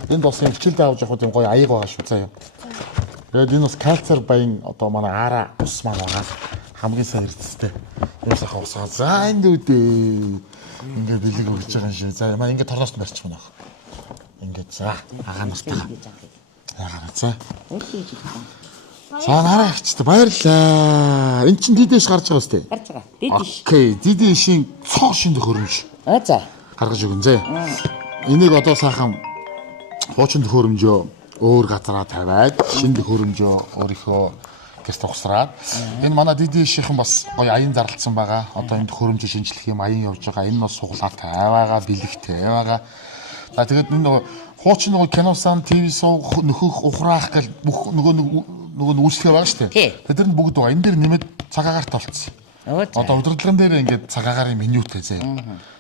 Энд бас юм хичээлд авч явах юм гоё аяг байгаа шүү заяа. Тэгээд энэ бас кальцер баян одоо манай Ара ус маань байгаа. Хамгийн сайн эрдэстэй. Ийм сайхан усаа. За энэ дүүдээ. Ингээд бэлэг өгч байгаа юм шиг. За маа ингээд торлооч барьчих байна. Ингээд за агаа нартаа. Яагаад за. За нараа ихчтэй баярлаа. Энд чинь дидээс гарч байгаа үстэй. Гарч байгаа. Дидиш. Окей, дидишийн цоо шинэ хөрөмж. За. Гаргаж өгөн зэ. Энийг одоо сайхан хуучин төхөөрөмжөө өөр газараа тавиад шинэ төхөөрөмжөө өөрийнхөө гэрт ухсраад энэ манай дидишийнхэн бас гоё аян зарлцсан байгаа. Одоо энэ төхөөрөмжөө шинжлэх юм аян явж байгаа. Энэ бас суглаатай байгаа, бэлэгтэй байгаа. За тэгээд энэ хуучин нөгөө киносан ТV суу нөхөх ухраах гэл бүх нөгөө үйлчлэгээ байгаа шүү дээ. Тэр нь бүгд байгаа. Энэ дээр нэмээд цагаагаарт олцсон. Одоо удирдлагын дээр ингээд цагаагаарын менютэй зэ.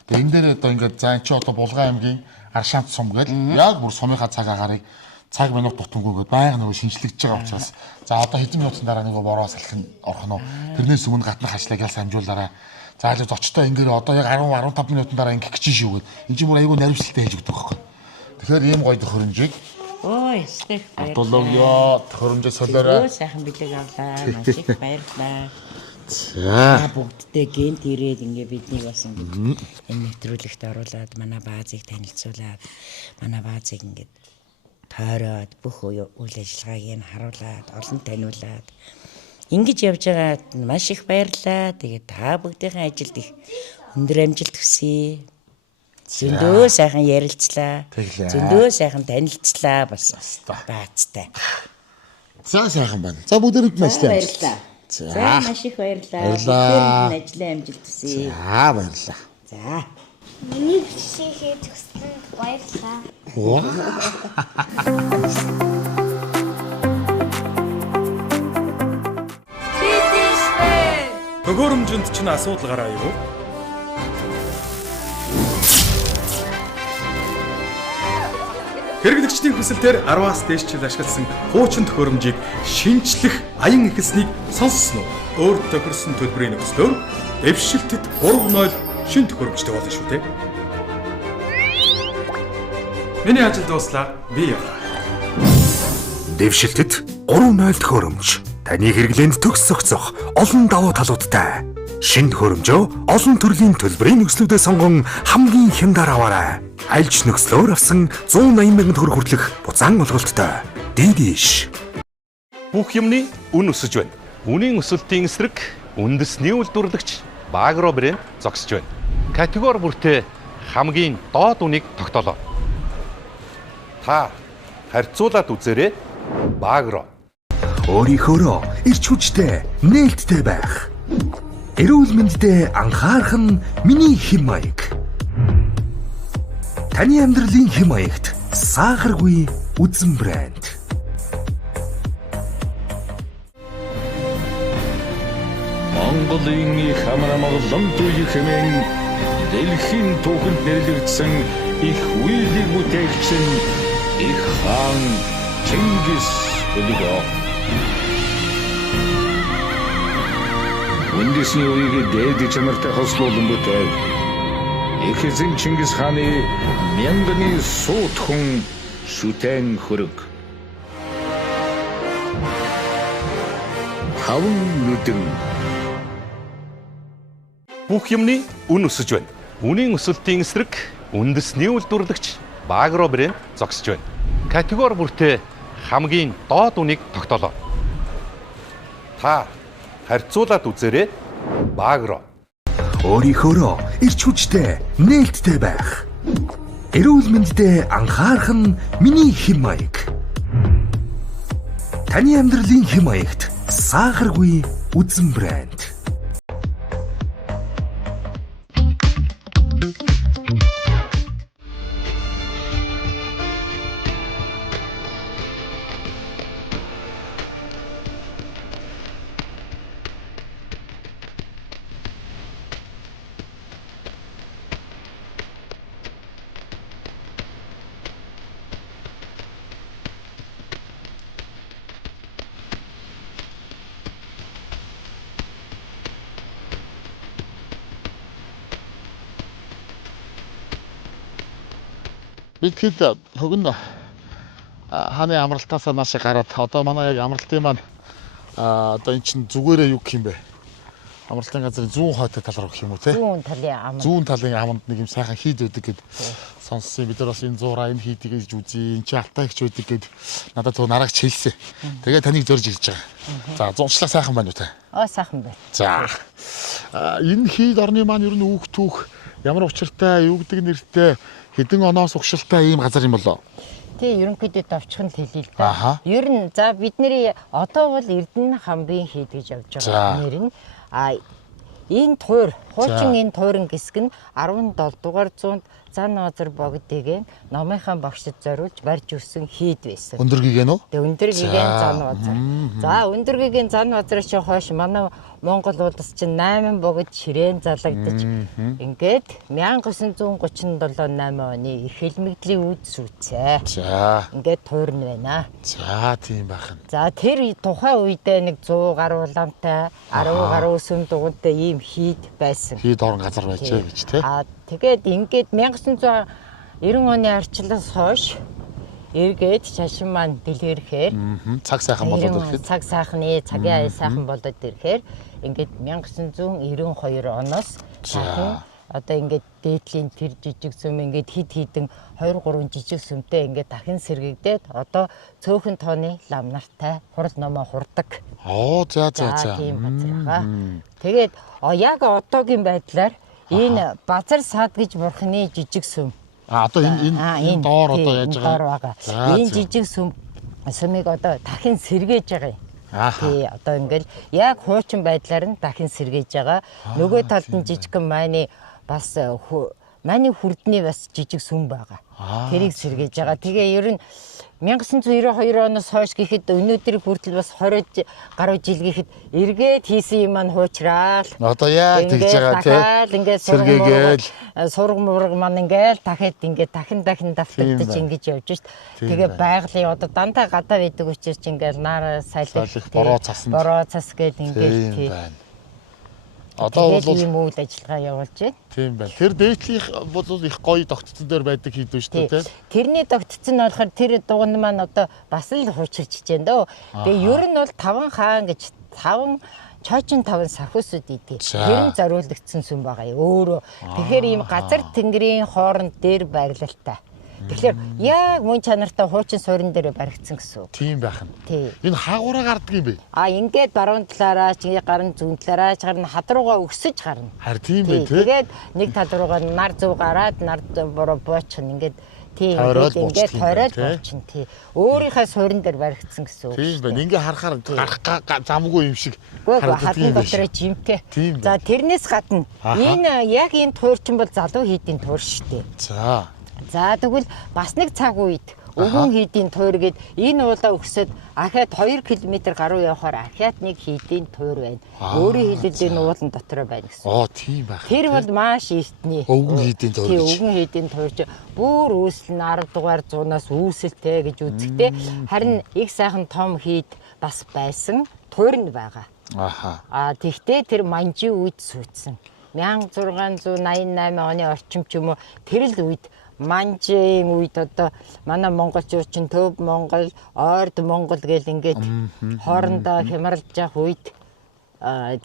Тэгээ энэ дээр одоо ингээд за эн чи одоо Булган аймгийн Аршаант сум гэл яг бүр сумынхаа цагаагаарыг цаг минут тутамгүй гээд байнга нөгөө шинжлэгдэж байгаа учраас за одоо хэдэн минутын дараа нөгөө бороо салхин орох нь тэрнээс өмнө гатнах ажлыг ял самжуулаарай. За аль зочтой ингээд одоо яг 10-15 минутын дараа ингээд гэж шүү гээд энэ чинь бүр айгүй наривчлалтай хийж өгдөг байхгүй. Тэгэхээр ийм гоё төхөөрөмжийг Ой, стек баярлалаа. Дулогё төхөөрөмжөө солиорой. Сайхан бэлэг авлаа. Маш их баярлалаа. За бүгдтэй гэнт ирээд ингээ бидний бас ингээ энэ нэвтрүүлэгт оруулаад манай баазыг танилцуулаад манай баазыг ингээ тойроод бүх үйл ажиллагааг нь харуулад олон таниулаад ингэж явж байгаад маш их баярлалаа. Тэгээд та бүгдийн ажилд их өндөр амжилт хүсье. Зөндөө сайхан ярилцлаа. Тэглээ. Зөндөө сайхан танилцлаа бас. Баацтай. За сайхан байна. За бүгдээрээ мэдлээ. Баярлалаа. За Маш их баярлалаа. Баярлалаа. Бүгдээр ажлын амжилт хүсье. За баярлалаа. За. Миний бишээ төгсөнд баярлалаа. Төгөөрөмжөнд ч н асуудал гараа юу? Хэрэглэгчдийн хүсэлтээр 10-аас дээш жил ашигласан хуучин төхөөрөмжийг шинжлэх аян ихэлснийг сонссон уу? Өөр тохирсон төлбөрийн нөхцлөөр дэвшилтэд 3.0 шин төхөөрөмжтэй болно шүү дээ. Миний ажил дууслаа. Би явлаа. Дэвшилтэд 3.0 төхөөрөмж. Таны хэрэглээнд төгс зохицох олон давуу талуудтай. Шинэ төхөөрөмжөө олон төрлийн төлбөрийн нөхцлүүдээ сонгон хамгийн хямдаар аваарай. Альж нөхцлөөр авсан 180 мянган төгрөг хүртэлх буцаан олголттой. Дидиш. Бүх юмны үн өсөж байна. Үнийн өсөлтийн эсрэг үндэсний үйлдвэрлэгч Багро брэнд зогсож байна. Категори бүртээ хамгийн доод үнийг тогтоолоо. Та харьцуулаад үзээрэй. Багро. Өөрийнхөөрөө эрч хүчтэй, нээлттэй байх. Эрүүл мэндэд анхаарах нь миний хэм маяг. Таны амьдралын хэм маягт сахаргүй үзэн брэнд. Монголын их хамаамаглан туй хэмээн дэлхийн түүхэнд нэрлэгдсэн их үйлдэл бүтээгч нь их хаан Чингис Улиго. Үндэсний үеийг дээд чанартай хослуулан бүтээл их эзэн Чингис хааны мянганы суут хүн шүтэн хөрөг. Таван нүдэн. Бүх юмны үн өсөж байна. Үнийн өсөлтийн эсрэг үндэсний үйлдвэрлэгч Багро брэнд зогсож байна. Категори бүртээ хамгийн доод үнийг тогтоолоо. Та харьцуулаад үзээрэй. Багро. Өөрийнхөөрөө эрч хүчтэй, нээлттэй байх. Эрүүл мэндэд анхаарах нь миний хэм маяг. Таны амьдралын хэм маягт сахаргүй үзэн брэнд. Бид хэд хөгн хааны амралтаасаа нааш гараад одоо манай яг амралтын маань одоо эн чинь зүгээрээ юу гэх юм бэ? Амралтын газрын зүүн хойтой тал руу гэх юм уу те? Зүүн талын аманд нэг юм сайхан хийд байдаг гэд сонссон. Бид нар бас энэ зураа энэ хийдийг гэж үзье. Энд чи алтаа ихч байдаг гэд надад туу нарагч хэлсэн. Тэгээ таныг зорж ирж байгаа. За зуншлах сайхан байна уу те? Сайхан байна. За энэ хийд орны маань ер нь үүх түүх ямар учиртай, юу гэдэг нэртэй хэдэн оноос угшилтай ийм газар юм болоо. Тий, ерөнхийдөө товчхон хэлээ л да. Ер нь за бидний одоо бол Эрдэнэ хамбын хийд гэж явж байгаа нэр нь энэ туур, хуучин энэ туурын гисг нь 17 дугаар зуунд Зан Назар богдыгийн номынхаа багшид зориулж барьж өгсөн хийд байсан. Өндөргийгэн үү? Тэг өндөргийгэн Зан Назар. За өндөргийгэн Зан Назараас хойш манай Монгол улс чинь 8 богд ширээн залагдаж ингээд 1937-8 оны их хэлмэгдлийн үед сүрцээ. За. Ингээд туур нь байна. За тийм байх нь. За тэр тухайн үедээ нэг 100 гаруй уламтай 10 гаруй сүм дугуйтай ийм хийд байсан. Хийд орон газар байжээ гэж тий. Тэгээд ингээд 1990 оны арчлаас хойш эргээд шашин маань дэлгэрхээр цаг сайхан болоод ирэхэд цаг сайхны цагийн аяа сайхан болоод ирэхээр ингээд 1992 оноос сайхан одоо ингээд дээдлийн тэр жижиг сүм ингээд хид хідэн 2 3 жижиг сүмтэй ингээд дахин сэргэгдээд одоо цөөхөн тооны лам нартай хурал номоо хурдаг. За. Тийм газар байгаа. Тэгээд яг одоогийн байдлаар Энэ базар саад гэж бурхны жижиг сүм. Одоо энэ доор одоо яаж байгаа. Энэ жижиг сүмийг одоо дахин сэргээж байгаа юм. Тий, одоо ингээл яг хуучин байдлаар нь дахин сэргээж байгаа. Нөгөө талд нь жижигхэн бас Манай хүрдний бас жижиг сүм байгаа. Тэрийг сэргээж байгаа. Тэгээ ер нь 1992 оноос хойш гэхэд өнөөдөр хүртэл бас 20 гаруй жил гэхэд эргээд хийсэн юм маань хуучраал. Одоо яг тэгж байгаа тийм. Ингээд сэргээгээл сураг мураг маань ингээд дахин давтагдаж ингэж явж шít. Тэгээ байгалийн одоо дандаа гадаа байдаг учраас ингээд наар сайлах бороо цас гээд ингээд тийм. Одоо бол ийм үйл ажиллагаа явуулж байна. Тийм байна. Тэр дээдлийнх бол их гоё тогтцсон дээр байдаг хийдвэ шүү дээ, тийм. Тэрний тогтцсон нь болохоор тэр дугуйн маань одоо бас л хуучирч чинь дөө. Тэгээ ер нь бол 5 хаан гэж 5 чойчин 5 сахиусууд идэв. Тэр нь зориулагдсан сүм байгаа юм. Өөрөө. Тэгэхээр ийм газар тэнгэрийн хооронд дээр байрлалтай. Тэгэхээр яг мөн чанартай хуучин суурин дээр баригдсан гэсэн үг. Тийм байх нь. Тийм. Энэ хаагаараа гардаг юм бэ? Ингээд баруун талаараа гарна, зүүн талаараа гарна, хадруугаа өсөж гарна. Харин тийм бай тээ. Тэгээд нэг тал руугаа нар зүг гараад нар бороо буучихна. Ингээд тийм ингээд тойроод буучихна. Тийм. Өөрийнхөө суурин дээр баригдсан гэсэн үг. Тийм байна. Ингээ харахаар гарах замгүй юм шиг. Хадны дотроо жимтэй. За тэрнээс гадна энэ яг энэ туурчин бол залуу хийдийн туur шүү дээ. За тэгвэл бас нэг цаг үед өвгөн хийдийн туйр гээд энэ уулаа өгсөд ахаад 2 км гаруй явахаар ахаад нэг хийдийн туйр байна. Өөрийн хэлбэл энэ уулан дотор байна гэсэн. Тийм байх. Тэр бол маш эртний. Өвгөн хийдийн туйр. Тийм өвгөн хийдийн туйр чи бүр үүсэл нь 10 дугаар зуунаас үүсэлтэй гэж үзэхдээ харин их сайхан том хийд бас байсан туйр нь байгаа. Тэгтээ тэр манжи үед сүйдсэн. 1688 оны орчим ч юм уу тэр л үед манжийн үед одоо манай монголчууд чинь төв Монгол, ойрд Монгол гэл ингээд хоорондоо хямралж явах үед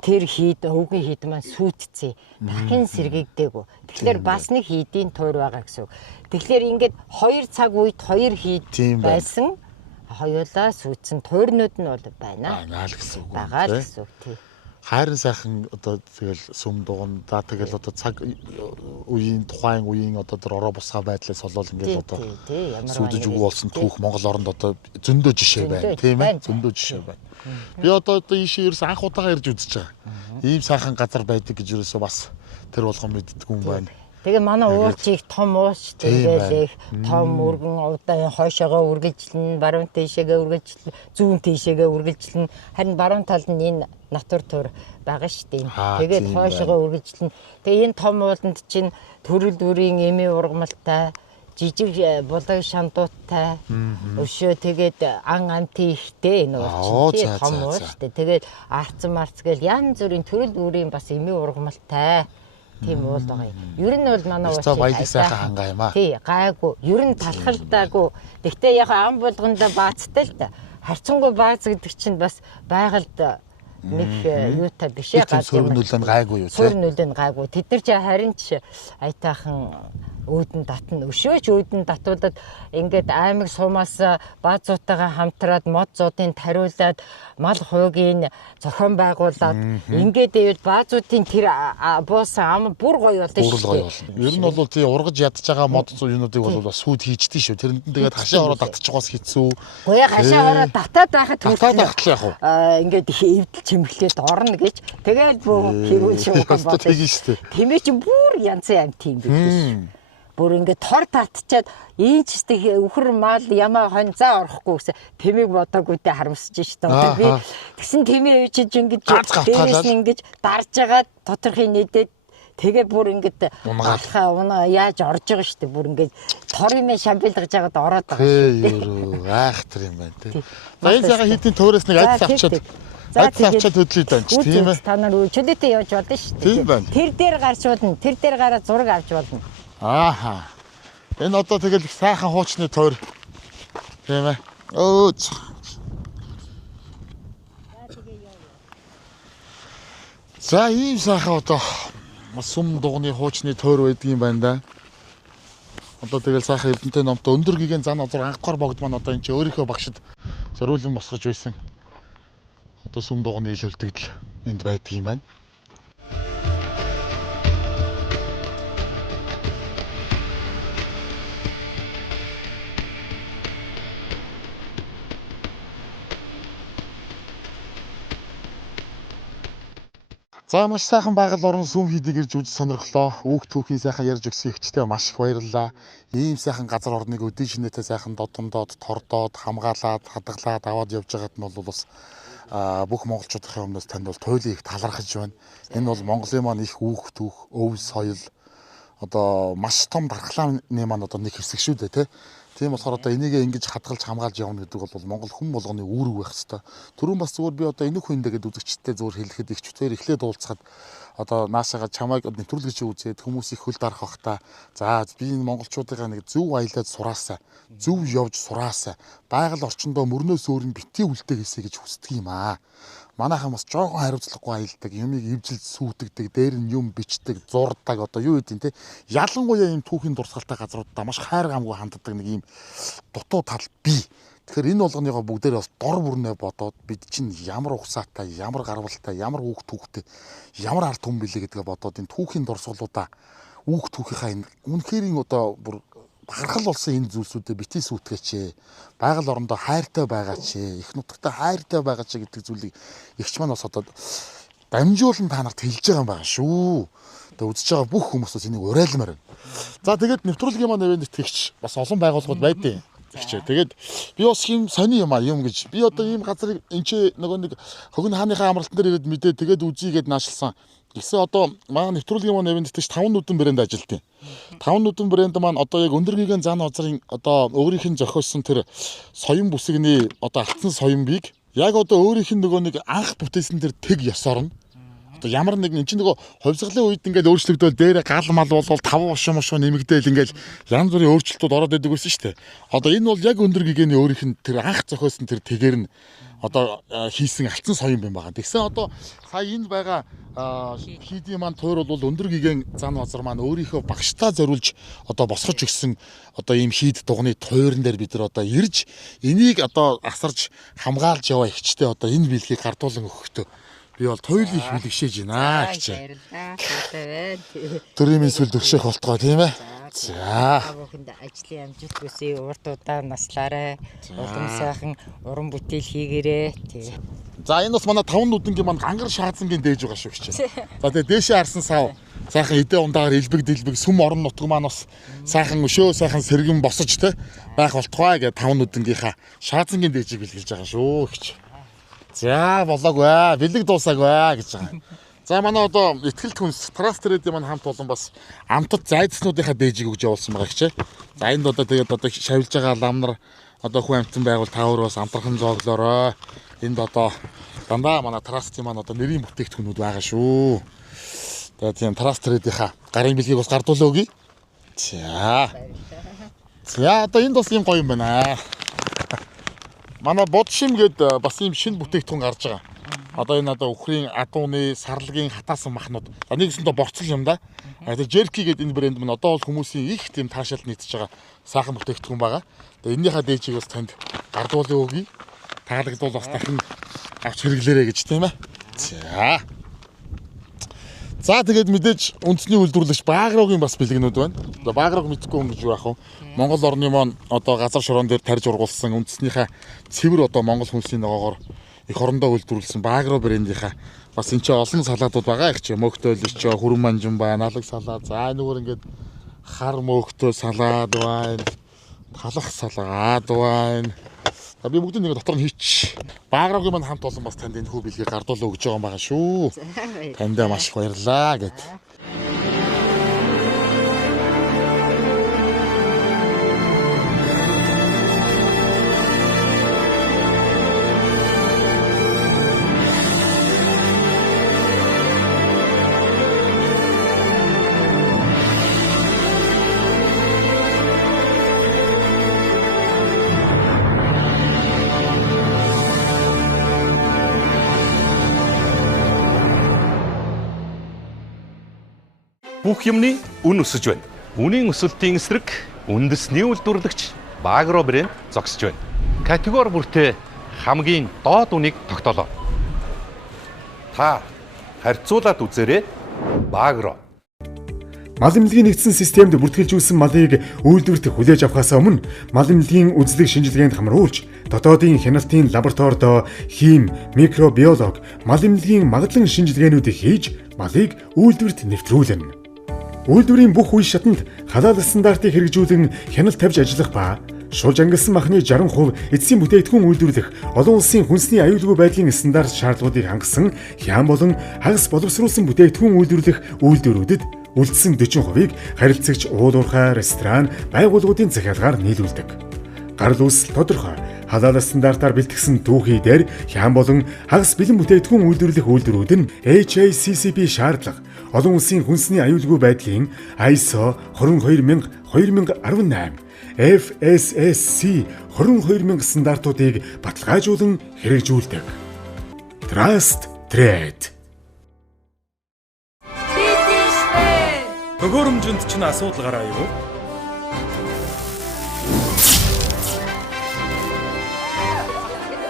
тэр хийд өвгөн хийд маань сүйтцээ. Дахин сэргийгдээгүй. Тэгэхээр бас нэг хийдийн туйр байгаа гэсэн үг. Тэгэхээр ингээд 2 цаг үед 2 хийд байсан. Хоёулаа сүйтсэн туйрнууд нь бол байна. Байгаа л гэсэн үг. Байгаа л гэсэн үг тий. Хайрын сайхан одоо тэгэл сүм дугуйн за тэгэл одоо цаг тухайн үеийн одоо тэр ороо бусгаа байдлаас болол ингээд одоо сүйдэж өгөө болсон түүх Монгол оронд одоо зөндөө жишээ байна тийм ээ зөндөө жишээ байна. Би одоо ийшээ ерөөс анх удаага ирж үзэж байгаа. Ийм сайхан газар байдаг гэж ерөөсөө бас тэр болгон мэддэггүй юм байна. Тэгээ манай уулчийг том ууш тэгээл их том өргөн удаа хойшоогоо үргэлжлэн баруун тийшээгээ үргэлжлэн зүүн тийшээгээ үргэлжлэн харин баруун талд нь энэ натур тур байгаа шүү дээ. Тэгээд хойшоогоо үргэлжлэн. Тэгээ энэ том ууланд чинь төрөл бүрийн эмээ ургамалтай жижиг булаг шандууттай өшөө тэгээд ан амтын ихтэй энэ уулчин том ууш шүү дээ. Тэгээд арцсан марц гээл янз бүрийн төрөл бүрийн бас эмээ ургамалтай тийм уул байгаа юм. Ер нь бол манай уучин баялаг сайхан хангаа юм аа. Тий, гайгүй. Ер нь талхалдаагүй. Гэхдээ яг ам болгонда баацтай л да. Харцангуй баац гэдэг чинь бас байгальд нэг юутай биш ээ гад юм. Сөрнөлөө гайгүй юу тий. Сөрнөлөө гайгүй. Тэд нар ч харин ч айтаахан өөдөн татна өшөөч өөдөн татуулаад ингээд аймаг сумаас баазуутайгаа хамтраад мод зуудын тариулаад мал хуугийн зохион байгуулад ингээд ивэл баазуутын тэр буусан ам бүр гоё болдог шүү дээ. Ер нь бол тий ургаж ядж байгаа мод зүүнүүдийг бол бас сүйд хийждээ шүү. Тэрэнд нь тэгээд хашаа ороод татчих бас хэцүү. Гуяа хашаа ороод татаад байхад яг уу. Ингээд эвдэл чимэглээд орно гэж тэгээд бөө хэрүүл шуух бодсон. Тэмээ чи бүр янзын амт юм биш. Бүр ингээд тор татчаад ийчтэй өхөр мал ямаа хон заа орохгүй гэсэн тэмийг бодоагүйтэй харамсаж штэ. Одоо би тэгсэн тэмээ өвчиж ингээд дээрээс нь ингээд дарж агаад доторхын нэдэд тэгээ бүр ингээд алхаа яаж орж байгаа штэ. Бүр ингээд тор юм шамбилгаж агаад ороод байгаа штэ. Айхтар юм байна тий. За энэ цагаан хитийн төөрөөс нэг айц авчаад хөдлөе даа ч тийм ээ. Та нар чөлөөтэй явж болно штэ. Тэр дээр гарч болно. Тэр дээр гараад зураг авч болно. Энэ одоо тэгэл сайхан хуучны тойр тийм ээ. За ийм сайхан одоо сум дугны хуучны тойр байдаг юм байна да. Одоо тэгэл сайхан эрдэнэтэй номтой өндөр гигэн зан озур анхдугаар богд маань одоо энэ чи өөрийнхөө багшид зориулан босгож байсан. Одоо сум дугны ил үлдэгдэл энд байдаг юм байна. За маш сайхан байгаль орон сүм хийдэг ирж үз сонирхлоо. Үүх түүхийн сайхан ярьж өгсөн ихчтэй маш их баярлалаа. Ийм сайхан газар орныг өдөө шинэтэй сайхан додондоод, тордоод, хамгаалаад, хадгалаад аваад явж байгаад нь бол бас бүх монголчуудын өмнөөс танд бол туйлын их талархаж байна. Энэ бол Монголын маань их үүх түүх, өв соёл одоо маш том дархлааны маань одоо нэг хэсэг шүү дээ, тий. Тийм болохоор одоо энийг ингэж хадгалж хамгаалж явна гэдэг бол Монгол хүн болгоны үүрэг байх хэвээр. Түрүүн бас зүгээр би одоо энэх хүндэ гэдэг үзэгчтэй зүгээр хэлэхэд ихчээр эхлээд уулзахад одоо наашаага чамайг нэвтрүүлгэж үзээд хүмүүс их хөл дарах бахта. За би энэ монголчуудыгаа нэг зөв аялаад сураасаа, зөв явж сураасаа, байгаль орчиндөө мөрнөөс өөр нь битгий үлдээ хийсэй гэж хүсдэг юм аа. Манайхан бас жоохон хариуцлагагүй аялдаг, юмыг эвжилж сүйтгэдэг, дээр нь юм бичдэг, зурдаг одоо юу гэдэг те. Ялангуяа ийм түүхийн дурсгалтай газруудаа маш хайр гамгүй ханддаг нэг ийм дутуу тал бий. Тэгэхээр энэ болгоныгоо бүгдээрээ бас дор бүрнээ бодоод бид чинь ямар ухсаатай, ямар гарвалтай, ямар үүх түүхтэй, ямар ард түмэн билээ гэдгээ бодоод энэ түүхийн дурсгалуудаа үүх түүхийнхаа энэ үнэхээр одоо бүр бахархал болсон энэ зүйлсүүдэд битгий сүйтгэж, байгаль орондоо хайртай байгаач, их нутагтай хайртай байгаач гэдэг зүйлийг эгч маань бас одоо дамжуулан та нарт хэлж байгаа юм байна шүү. Тэгээ үзэж байгаа бүх хүмүүс энийг урайлмаар байна. За тэгээд нэвтрүүлгийн маань нэвэнд итгэгч бас олон байгууллагууд байдیں۔ Тэгээд би бас юм сони юм гэж би одоо ийм газрыг энэ нөгөө нэг хогн хааныхаа амралтан дээр ирээд мэдээ тэгээд үзье гэд наашилсан. Гэсэн одоо маань нэвтрүүлгийн маань нэвэнд итгэж 5 нүдэн брэнд ажилтیں۔ 5 нүдэн брэнд маань одоо яг өндөр гигант зан газрын одоо өөрийнх нь зохиосон тэр соён бүсгний одоо алдсан соёнбийг яг одоо өөрийнх нь нөгөө нэг анх бүтээсэн тэр тэг ёсоор нь одоо ямар нэг энэ чинь нөгөө хувьсгалын үед ингээл өөрчлөгдөөл дээр гал мал болвол 5 ушуу нэмэгдээл ингээл янз бүрийн өөрчлөлтүүд ороод идэг байсан шүү дээ. Одоо энэ бол яг өндөр гигэний өөрийнх нь тэр анх зохиосон тэр тэгээр нь одоо хийсэн алдсан соён юм байна. Тэгсэн одоо сая энд байгаа хийдийн маань тойр бол өндөр гигэн зан газар маань өөрийнхөө багштаа зориулж одоо босгож өгсөн одоо ийм хийд дугны тойрон дээр бид нар одоо ирж энийг одоо асарж хамгаалж яваа ихчтэй одоо энэ бэлгийг гардуулан өгөхдөө би бол туйлын их бэлгшээж байна гэж. Төрийн сүл дөршөх болтгоо тийм ээ. За. Бүхэнд ажлын амжилт хүсье, урт удаан наслаарай. Улам сайхан уран бүтээл хийгээрэй. За энэ бас манай 5 нүдэнгийн маань гангар шаазангийн дээж байгаа шүү гэж. За тэгээ дээшээ харсан сав сайхан эдээ ундаагаар илбэг дэлбэг сүм орон нутг маань бас сайхан өшөө сайхан сэргэн босож те байх болтугай гэж 5 нүдэнгийнхаа шаазангийн дээжийг бэлгэлж байгаа шүү гэж. За болоогүй бэлэг дуусаагүй гэж байгаа. За манай одоо ихтгэл хүнс Trust Trade маань хамт олон бас амтд зайдснуудынхаа дээжийг өгж явуулсан байгаа гэж. За энд одоо тэгээд одоо шавилж байгаа лам нар одоо хүн амтан байгуул таавар бас амтархан зооглоорой. Энд одоо дандаа манай Trust маань одоо нэрийн бүтээгдэхүүнүүд байгаа шүү. Тэгээд тийм Trust Trade-ийнхаа гарын бэлгийг бас гардуулаа өгье. За. За одоо энд бас юм гоё юм байна. Манай бодшим гээд бас юм шинэ бүтээгдэхүүн гарч байгаа. Одоо энэ одоо өхрийн адууны сарлагын хатаасан махнууд. Нэгсэндээ борцол юм да. Тэгээд Jerky гэдэг энэ брэнд маань одоо бол хүмүүсийн их тийм таашаалд нийцж байгаа сайхан бүтээгдэхүүн байгаа. Тэгээд энэнийхээ дээжийг бас танд гардуулан өгье. Таалагдвал бас дахин авч хэрэглээрэй гэж тийм ээ. За. За тэгээд мэдээж үндэсний үйлдвэрлэгч Багроогийн бас бэлгэнүүд байна. Одоо Багроог мэдхгүй юм гэж юу яах вэ? Монгол орны маань одоо газар шороон дээр тарьж ургуулсан үндэснийхээ цэвэр одоо монгол хүнсний ногоогоор их орондоо үйлдвэрлэсэн Багроо брэндийнхаа бас энэ ч олон салаатууд байгаа их ч мөөхтөл ич хүрэн манжин байна, налаг салаад. За энэгээр ингээд хар мөөхтөө салаад байна. Талах салаад байна. Би бүгдийг нэг дотор нь хийч. Багроогийн маань хамт олон бас танд энэ хүү бэлгийг гардуулаа өгж байгаа юм байгаа шүү. Тандаа маш их баярлаа гэд. Бүх юмны үн өсөж байна. Үнийн өсөлтийн эсрэг үндэсний үйлдвэрлэгч Багроо брэнд зогсож байна. Категори бүртээ хамгийн доод үнийг тогтоолоо. Та харьцуулаад үзээрэй Багроо. Мал эмнэлгийн нэгдсэн системд бүртгэлжүүлсэн малыг үйлдвэрт хүлээж авахаас өмнө мал эмнэлгийн үзлэг шинжилгээнд хамруулж дотоодын хяналтын лабораторид хим, микробиолог, мал эмнэлгийн магадлан шинжилгээнүүдийг хийж малыг үйлдвэрт нэвтрүүлнэ. Үйлдвэрийн бүх үе шатанд халаал стандартыг хэрэгжүүлэн хяналт тавьж ажиллах ба шулж ангилсан махны 60% эцсийн бүтээгдэхүүн үйлдвэрлэх олон улсын хүнсний аюулгүй байдлын стандарт шаардлагуудыг хангасан хяан болон хагас боловсруулсан бүтээгдэхүүн үйлдвэрлэх үйлдвэрүүдэд үлдсэн 40%-ийг харилцагч уул уурхай, ресторан, байгууллагуудын захиалгаар нийлүүлдэг. Гарал үүсэл тодорхой халаал стандартаар бэлтгэсэн түүхий дээр хяан болон хагас бэлэн бүтээгдэхүүн үйлдвэрлэх үйлдвэрүүд нь HACCP шаардлага олон улсын хүнсний аюулгүй байдлын ISO 22000-2018 FSSC 22000 стандартуудыг баталгаажуулан хэрэгжүүлдэг. Trust Trade. Төхөөрөмжөнд ч н асуудал гараа юу?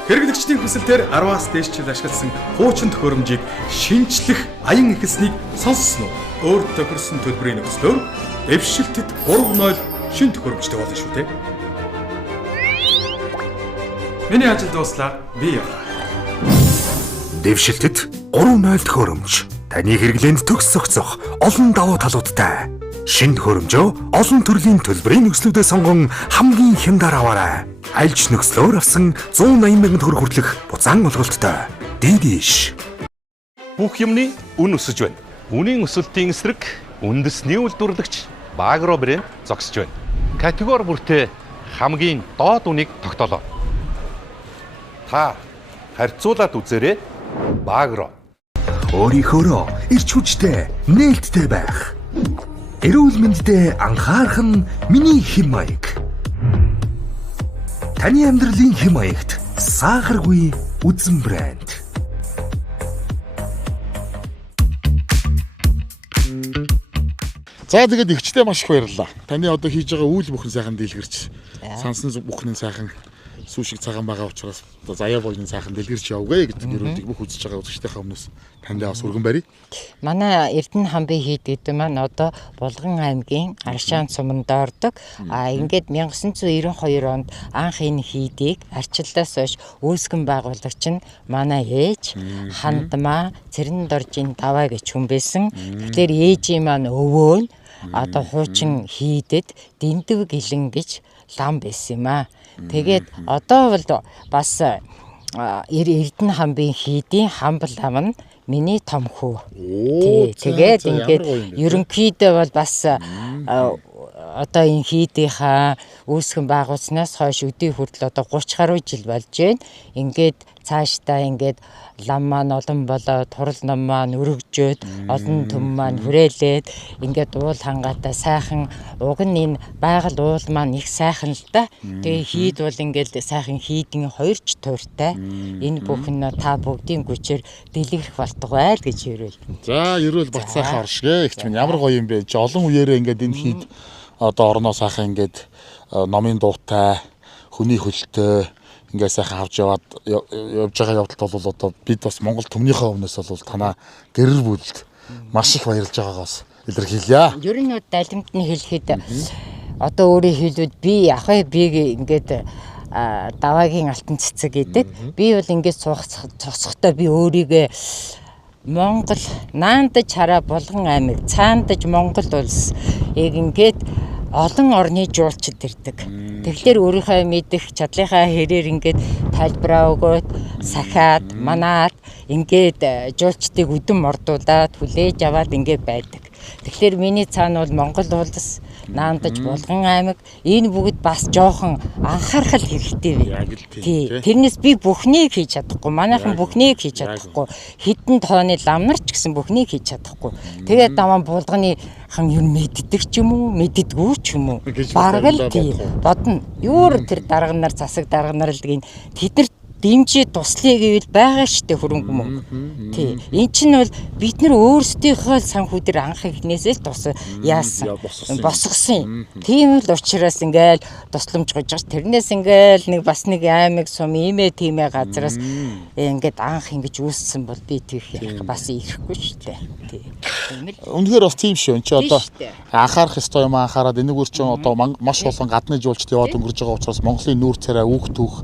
Хэрэглэгчдийн хүсэлтээр 10-аас дээш жил ашигласан хуучин төхөөрөмжийг шинжлэх аян ихэлснийг сонссон уу? Өөр тохирсон төлбөрийн нөхцлөөр дэвшилтэд 3.0 шин төхөөрөмжтэй болно шүү дээ. Миний ажил дууслаа. Би явлаа. Дэвшилтэд 3.0 төхөөрөмж. Таны хэрэглээнд төгс зохицох олон давуу талуудтай. Шинэ төхөөрөмжөө олон төрлийн төлбөрийн нөхцлүүдээ сонгон хамгийн хямдаар аваарай. Альж нөхцлөөр авсан 180 мянган төгрөг хүртэлх буцаан олголттой. Дидиш. Бүх юмны үн өсөж байна. Үнийн өсөлтийн эсрэг үндэсний үйлдвэрлэгч Багро брэнд зогсож байна. Категори бүртээ хамгийн доод үнийг тогтоолоо. Та харьцуулаад үзээрэй. Багро. Өөрийнхөө эрч хүчтэй, нээлттэй байх. Эрүүл мэндэд анхаарах нь миний хэм маяг. Таны амьдралын хэм маягт сахаргүй үзэн брэнд. За тэгээд ихчтэй маш их баярлалаа. Таны одоо хийж байгаа үйл бүхэн сайхан дэлгэрч, сансан бүхний сайхан сүүшиг цагаан байгаа учраас одоо заяа боёны сайхан дэлгэрч явгая гэдэг нэрүүдийг бүх үзэж байгаа үзэгчдийнхээ өмнөөс танд бас өргөн барья. Манай Эрдэнэ хамбын хийд гэдэг маань одоо Булган аймгийн Аршаан суманд ордог. Ингээд 1992 онд анх энэ хийдийг арчлалаас хойш үүсгэн байгуулагч нь манай ээж Хандмаа Цэрэндоржийн даваа гэж хүн байсан. Тэгэхээр ээжийн маань өвөө нь одоо хуучин хийдэд Дэмдэв гэлэн гэж лам байсан юм аа. Тэгээд одоо бол бас Эрдэнэ хамбын хийдийн хамбал лам нь миний том хүү. Тэгээд ингээд ерөнхийдөө бол бас одоо энэ хийдийнхаа үүсгэн байгуулснаас хойш өдий хүртэл одоо 30 гаруй жил болж байна. Ингээд цаашдаа ингээд лам маань олон болоод турал ном маань өргөжөөд олон төм маань хүрээлээд ингээд уул хангаатай сайхан уг нь энэ байгаль уул маань их сайхан л да. Тэгээ хийд бол ингээд сайхан хийдийн хоёрч тууртай. Энэ бүхэн та бүгдийн хүчээр дэлгэрэх болтугай л гэж ярил. За ерөөл бат сайхан оршгэ. Ихч минь ямар гоё юм бэ. Олон үеэрээ ингээд энэ хийд одоо орноо сайхан ингээд номын дуутай, хүний хөлтэй ингээд сайхан авч явж байгаа явдалт бол одоо бид бас Монгол төмнийхөө өмнөөс бол танаа гэрэр бүлд маш их баярлж байгаагаас илэрхийлье. Ер нь далимт нь хэлэхэд одоо өөрийн хэлүүд би ахаа би ингээд даваагийн алтан цэцэг гэдэг. Би бол ингээд цогцохдоо би өөрийгөө Монгол наандаж хараа Булган аймаг цаандаж Монгол улс ингээд олон орны жуулчид ирдэг. Тэгэхээр өөрийнхөө мэдих чадлынхаа хэрээр ингээд тайлбараа өгөөд сахиад манаад ингээд жуулчдыг үдэн мордуулаад хүлээж аваад ингээд байдаг. Тэгэхээр миний цаана бол Монгол улс наандаж Булган аймаг энэ бүгд бас жоохон анхаарах хэрэгтэй вэ. Тий. Тэрнээс би бүхнийг хийж чадахгүй. Манайхан бүхнийг хийж чадахгүй. Хитэн тооны ламнар ч гэсэн бүхнийг хийж чадахгүй. Тэгээд даваа Булганы хан юу мэддэг ч юм уу, мэддэггүй ч юм уу. Бараг л тий. Бодно. Юур тэр дарга нар засаг дарга нар л гин тэднэр дэмжиж туслая гэвэл байгаа штэ хөрөнгө мөнгө. Тий. Эн чинь бол бид нар өөрсдийнхөө санхүүдээр анх ихнээсээ л яасан босгосон. Тийм л учраас ингээл тусламж гож тэрнээс ингээл нэг бас нэг аймаг сум иймээ тиймээ газраас ингээд анх ингэж үүссэн бол би тийх бас ирэхгүй штэ. Тий. Үнэхээр бас тийм шүү. Энд чи одоо анхаарах ёстой юм анхаарад энийг үр чинь одоо маш олон гадны жуулчд яваад өнгөрж байгаа учраас Монголын нүүр царай үг түүх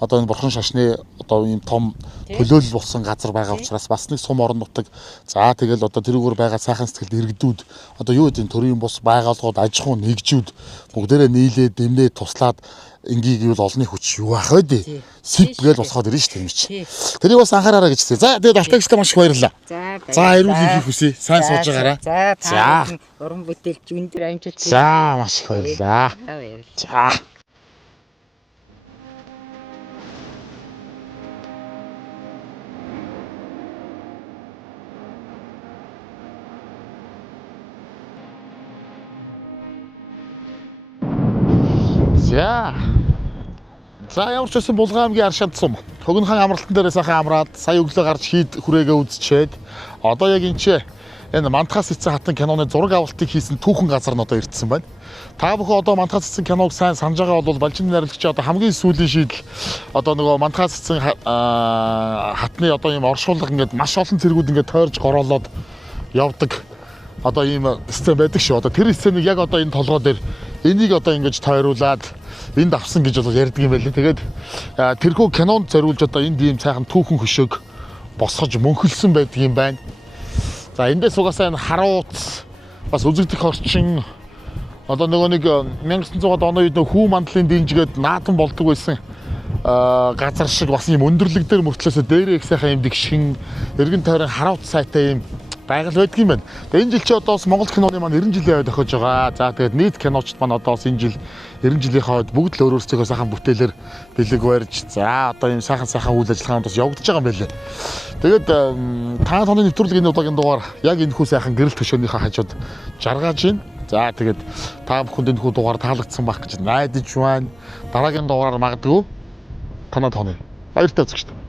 одоо энэ бурхан шашны одоо ийм том төлөөлөл болсон газар байгаа учраас бас нэг сум орон нутаг. За тэгэл одоо тэрүүгээр байгаа сайхан сэтгэлд иргэдүүд одоо юу гэдэг төрийн бус байгууллагууд аж ахуй нэгжүүд бүгдээрээ нийлээд дэмнээ туслаад ингийг юу олонний хүч юу ах вэ дээ. Сип гэж босгоод ирнэ шүү дээ юм чи. Тэрийг бас анхаараарай гэж хэлээ. За тэгээд алтагчтай маш их баярлалаа. За эрүүл хийх хүсье. Сайн сууж байгаарай. За уран бүтээлч өндөр амжилт. За маш их баярлалаа. За. За ямар ч байсан Булган аймгийн Аршанд сум. Хогон хаан амралтан дээр сайхан амраад сая өглөө гарч хийд хүрээгээ үзчихэд одоо яг энэ Мантахаас эцэн хатан киноны зураг авалтыг хийсэн түүхэн газар нь одоо ирдсэн байна. Та бүхэн одоо Мантахаас эцэн киног сайн санаж байгаа бол Балжин найруулагч одоо хамгийн сүүлийн шийдэл одоо нөгөө Мантахаас эцэн хатны одоо ийм оршуулга ингээд маш олон цэргүүд ингээд тойрж гороолоод явдаг одоо ийм сцен байдаг шүү. Одоо тэр сценийг яг одоо энэ толгой дээр энийг одоо ингэж тойруулаад энд авсан гэж бол ярьдаг юм байлээ. Тэгээд тэрхүү кинонд зориулж одоо энд ийм сайхан түүхэн хөшөөг босгож мөнхөлсөн байдаг юм байна. За эндээс угаасаа энэ харуулц бас үзэгдэх орчин одоо нөгөө нэг 1900-аад оны үед хүү мандлын динжгээд наадам болдог байсан газар шиг бас ийм өндөрлөг дээр мөртлөөсөө дээрээ их сайхан юм дэгшин эргэн тойрон харуулц сайтай юм байгаль байдаг юм байна. Тэгээ энэ жил чи одоо бас Монгол киноны маань 90 жилийн хойд тохиож байгаа. За тэгээд нийт киночд маань одоо бас энэ жил 90 жилийн хойд бүгд л өөрсдөө сайхан бүтээлэр бэлэг барьж за одоо ийм сайхан үйл ажиллагаанд бас явагдаж байгаа юм байлээ. Тэгээд та тооны нэвтрүүлгийн удаагийн дугаар яг энэ хүү сайхан гэрэл төшөөнийхөө хажууд жаргаж байна. За тэгээд та бүхэнд энэ хүү дугаар таалагдсан байх гэж найдаж байна. Дараагийн дугаараар магадгүй танаа тооны баяртай үзэгчтэй.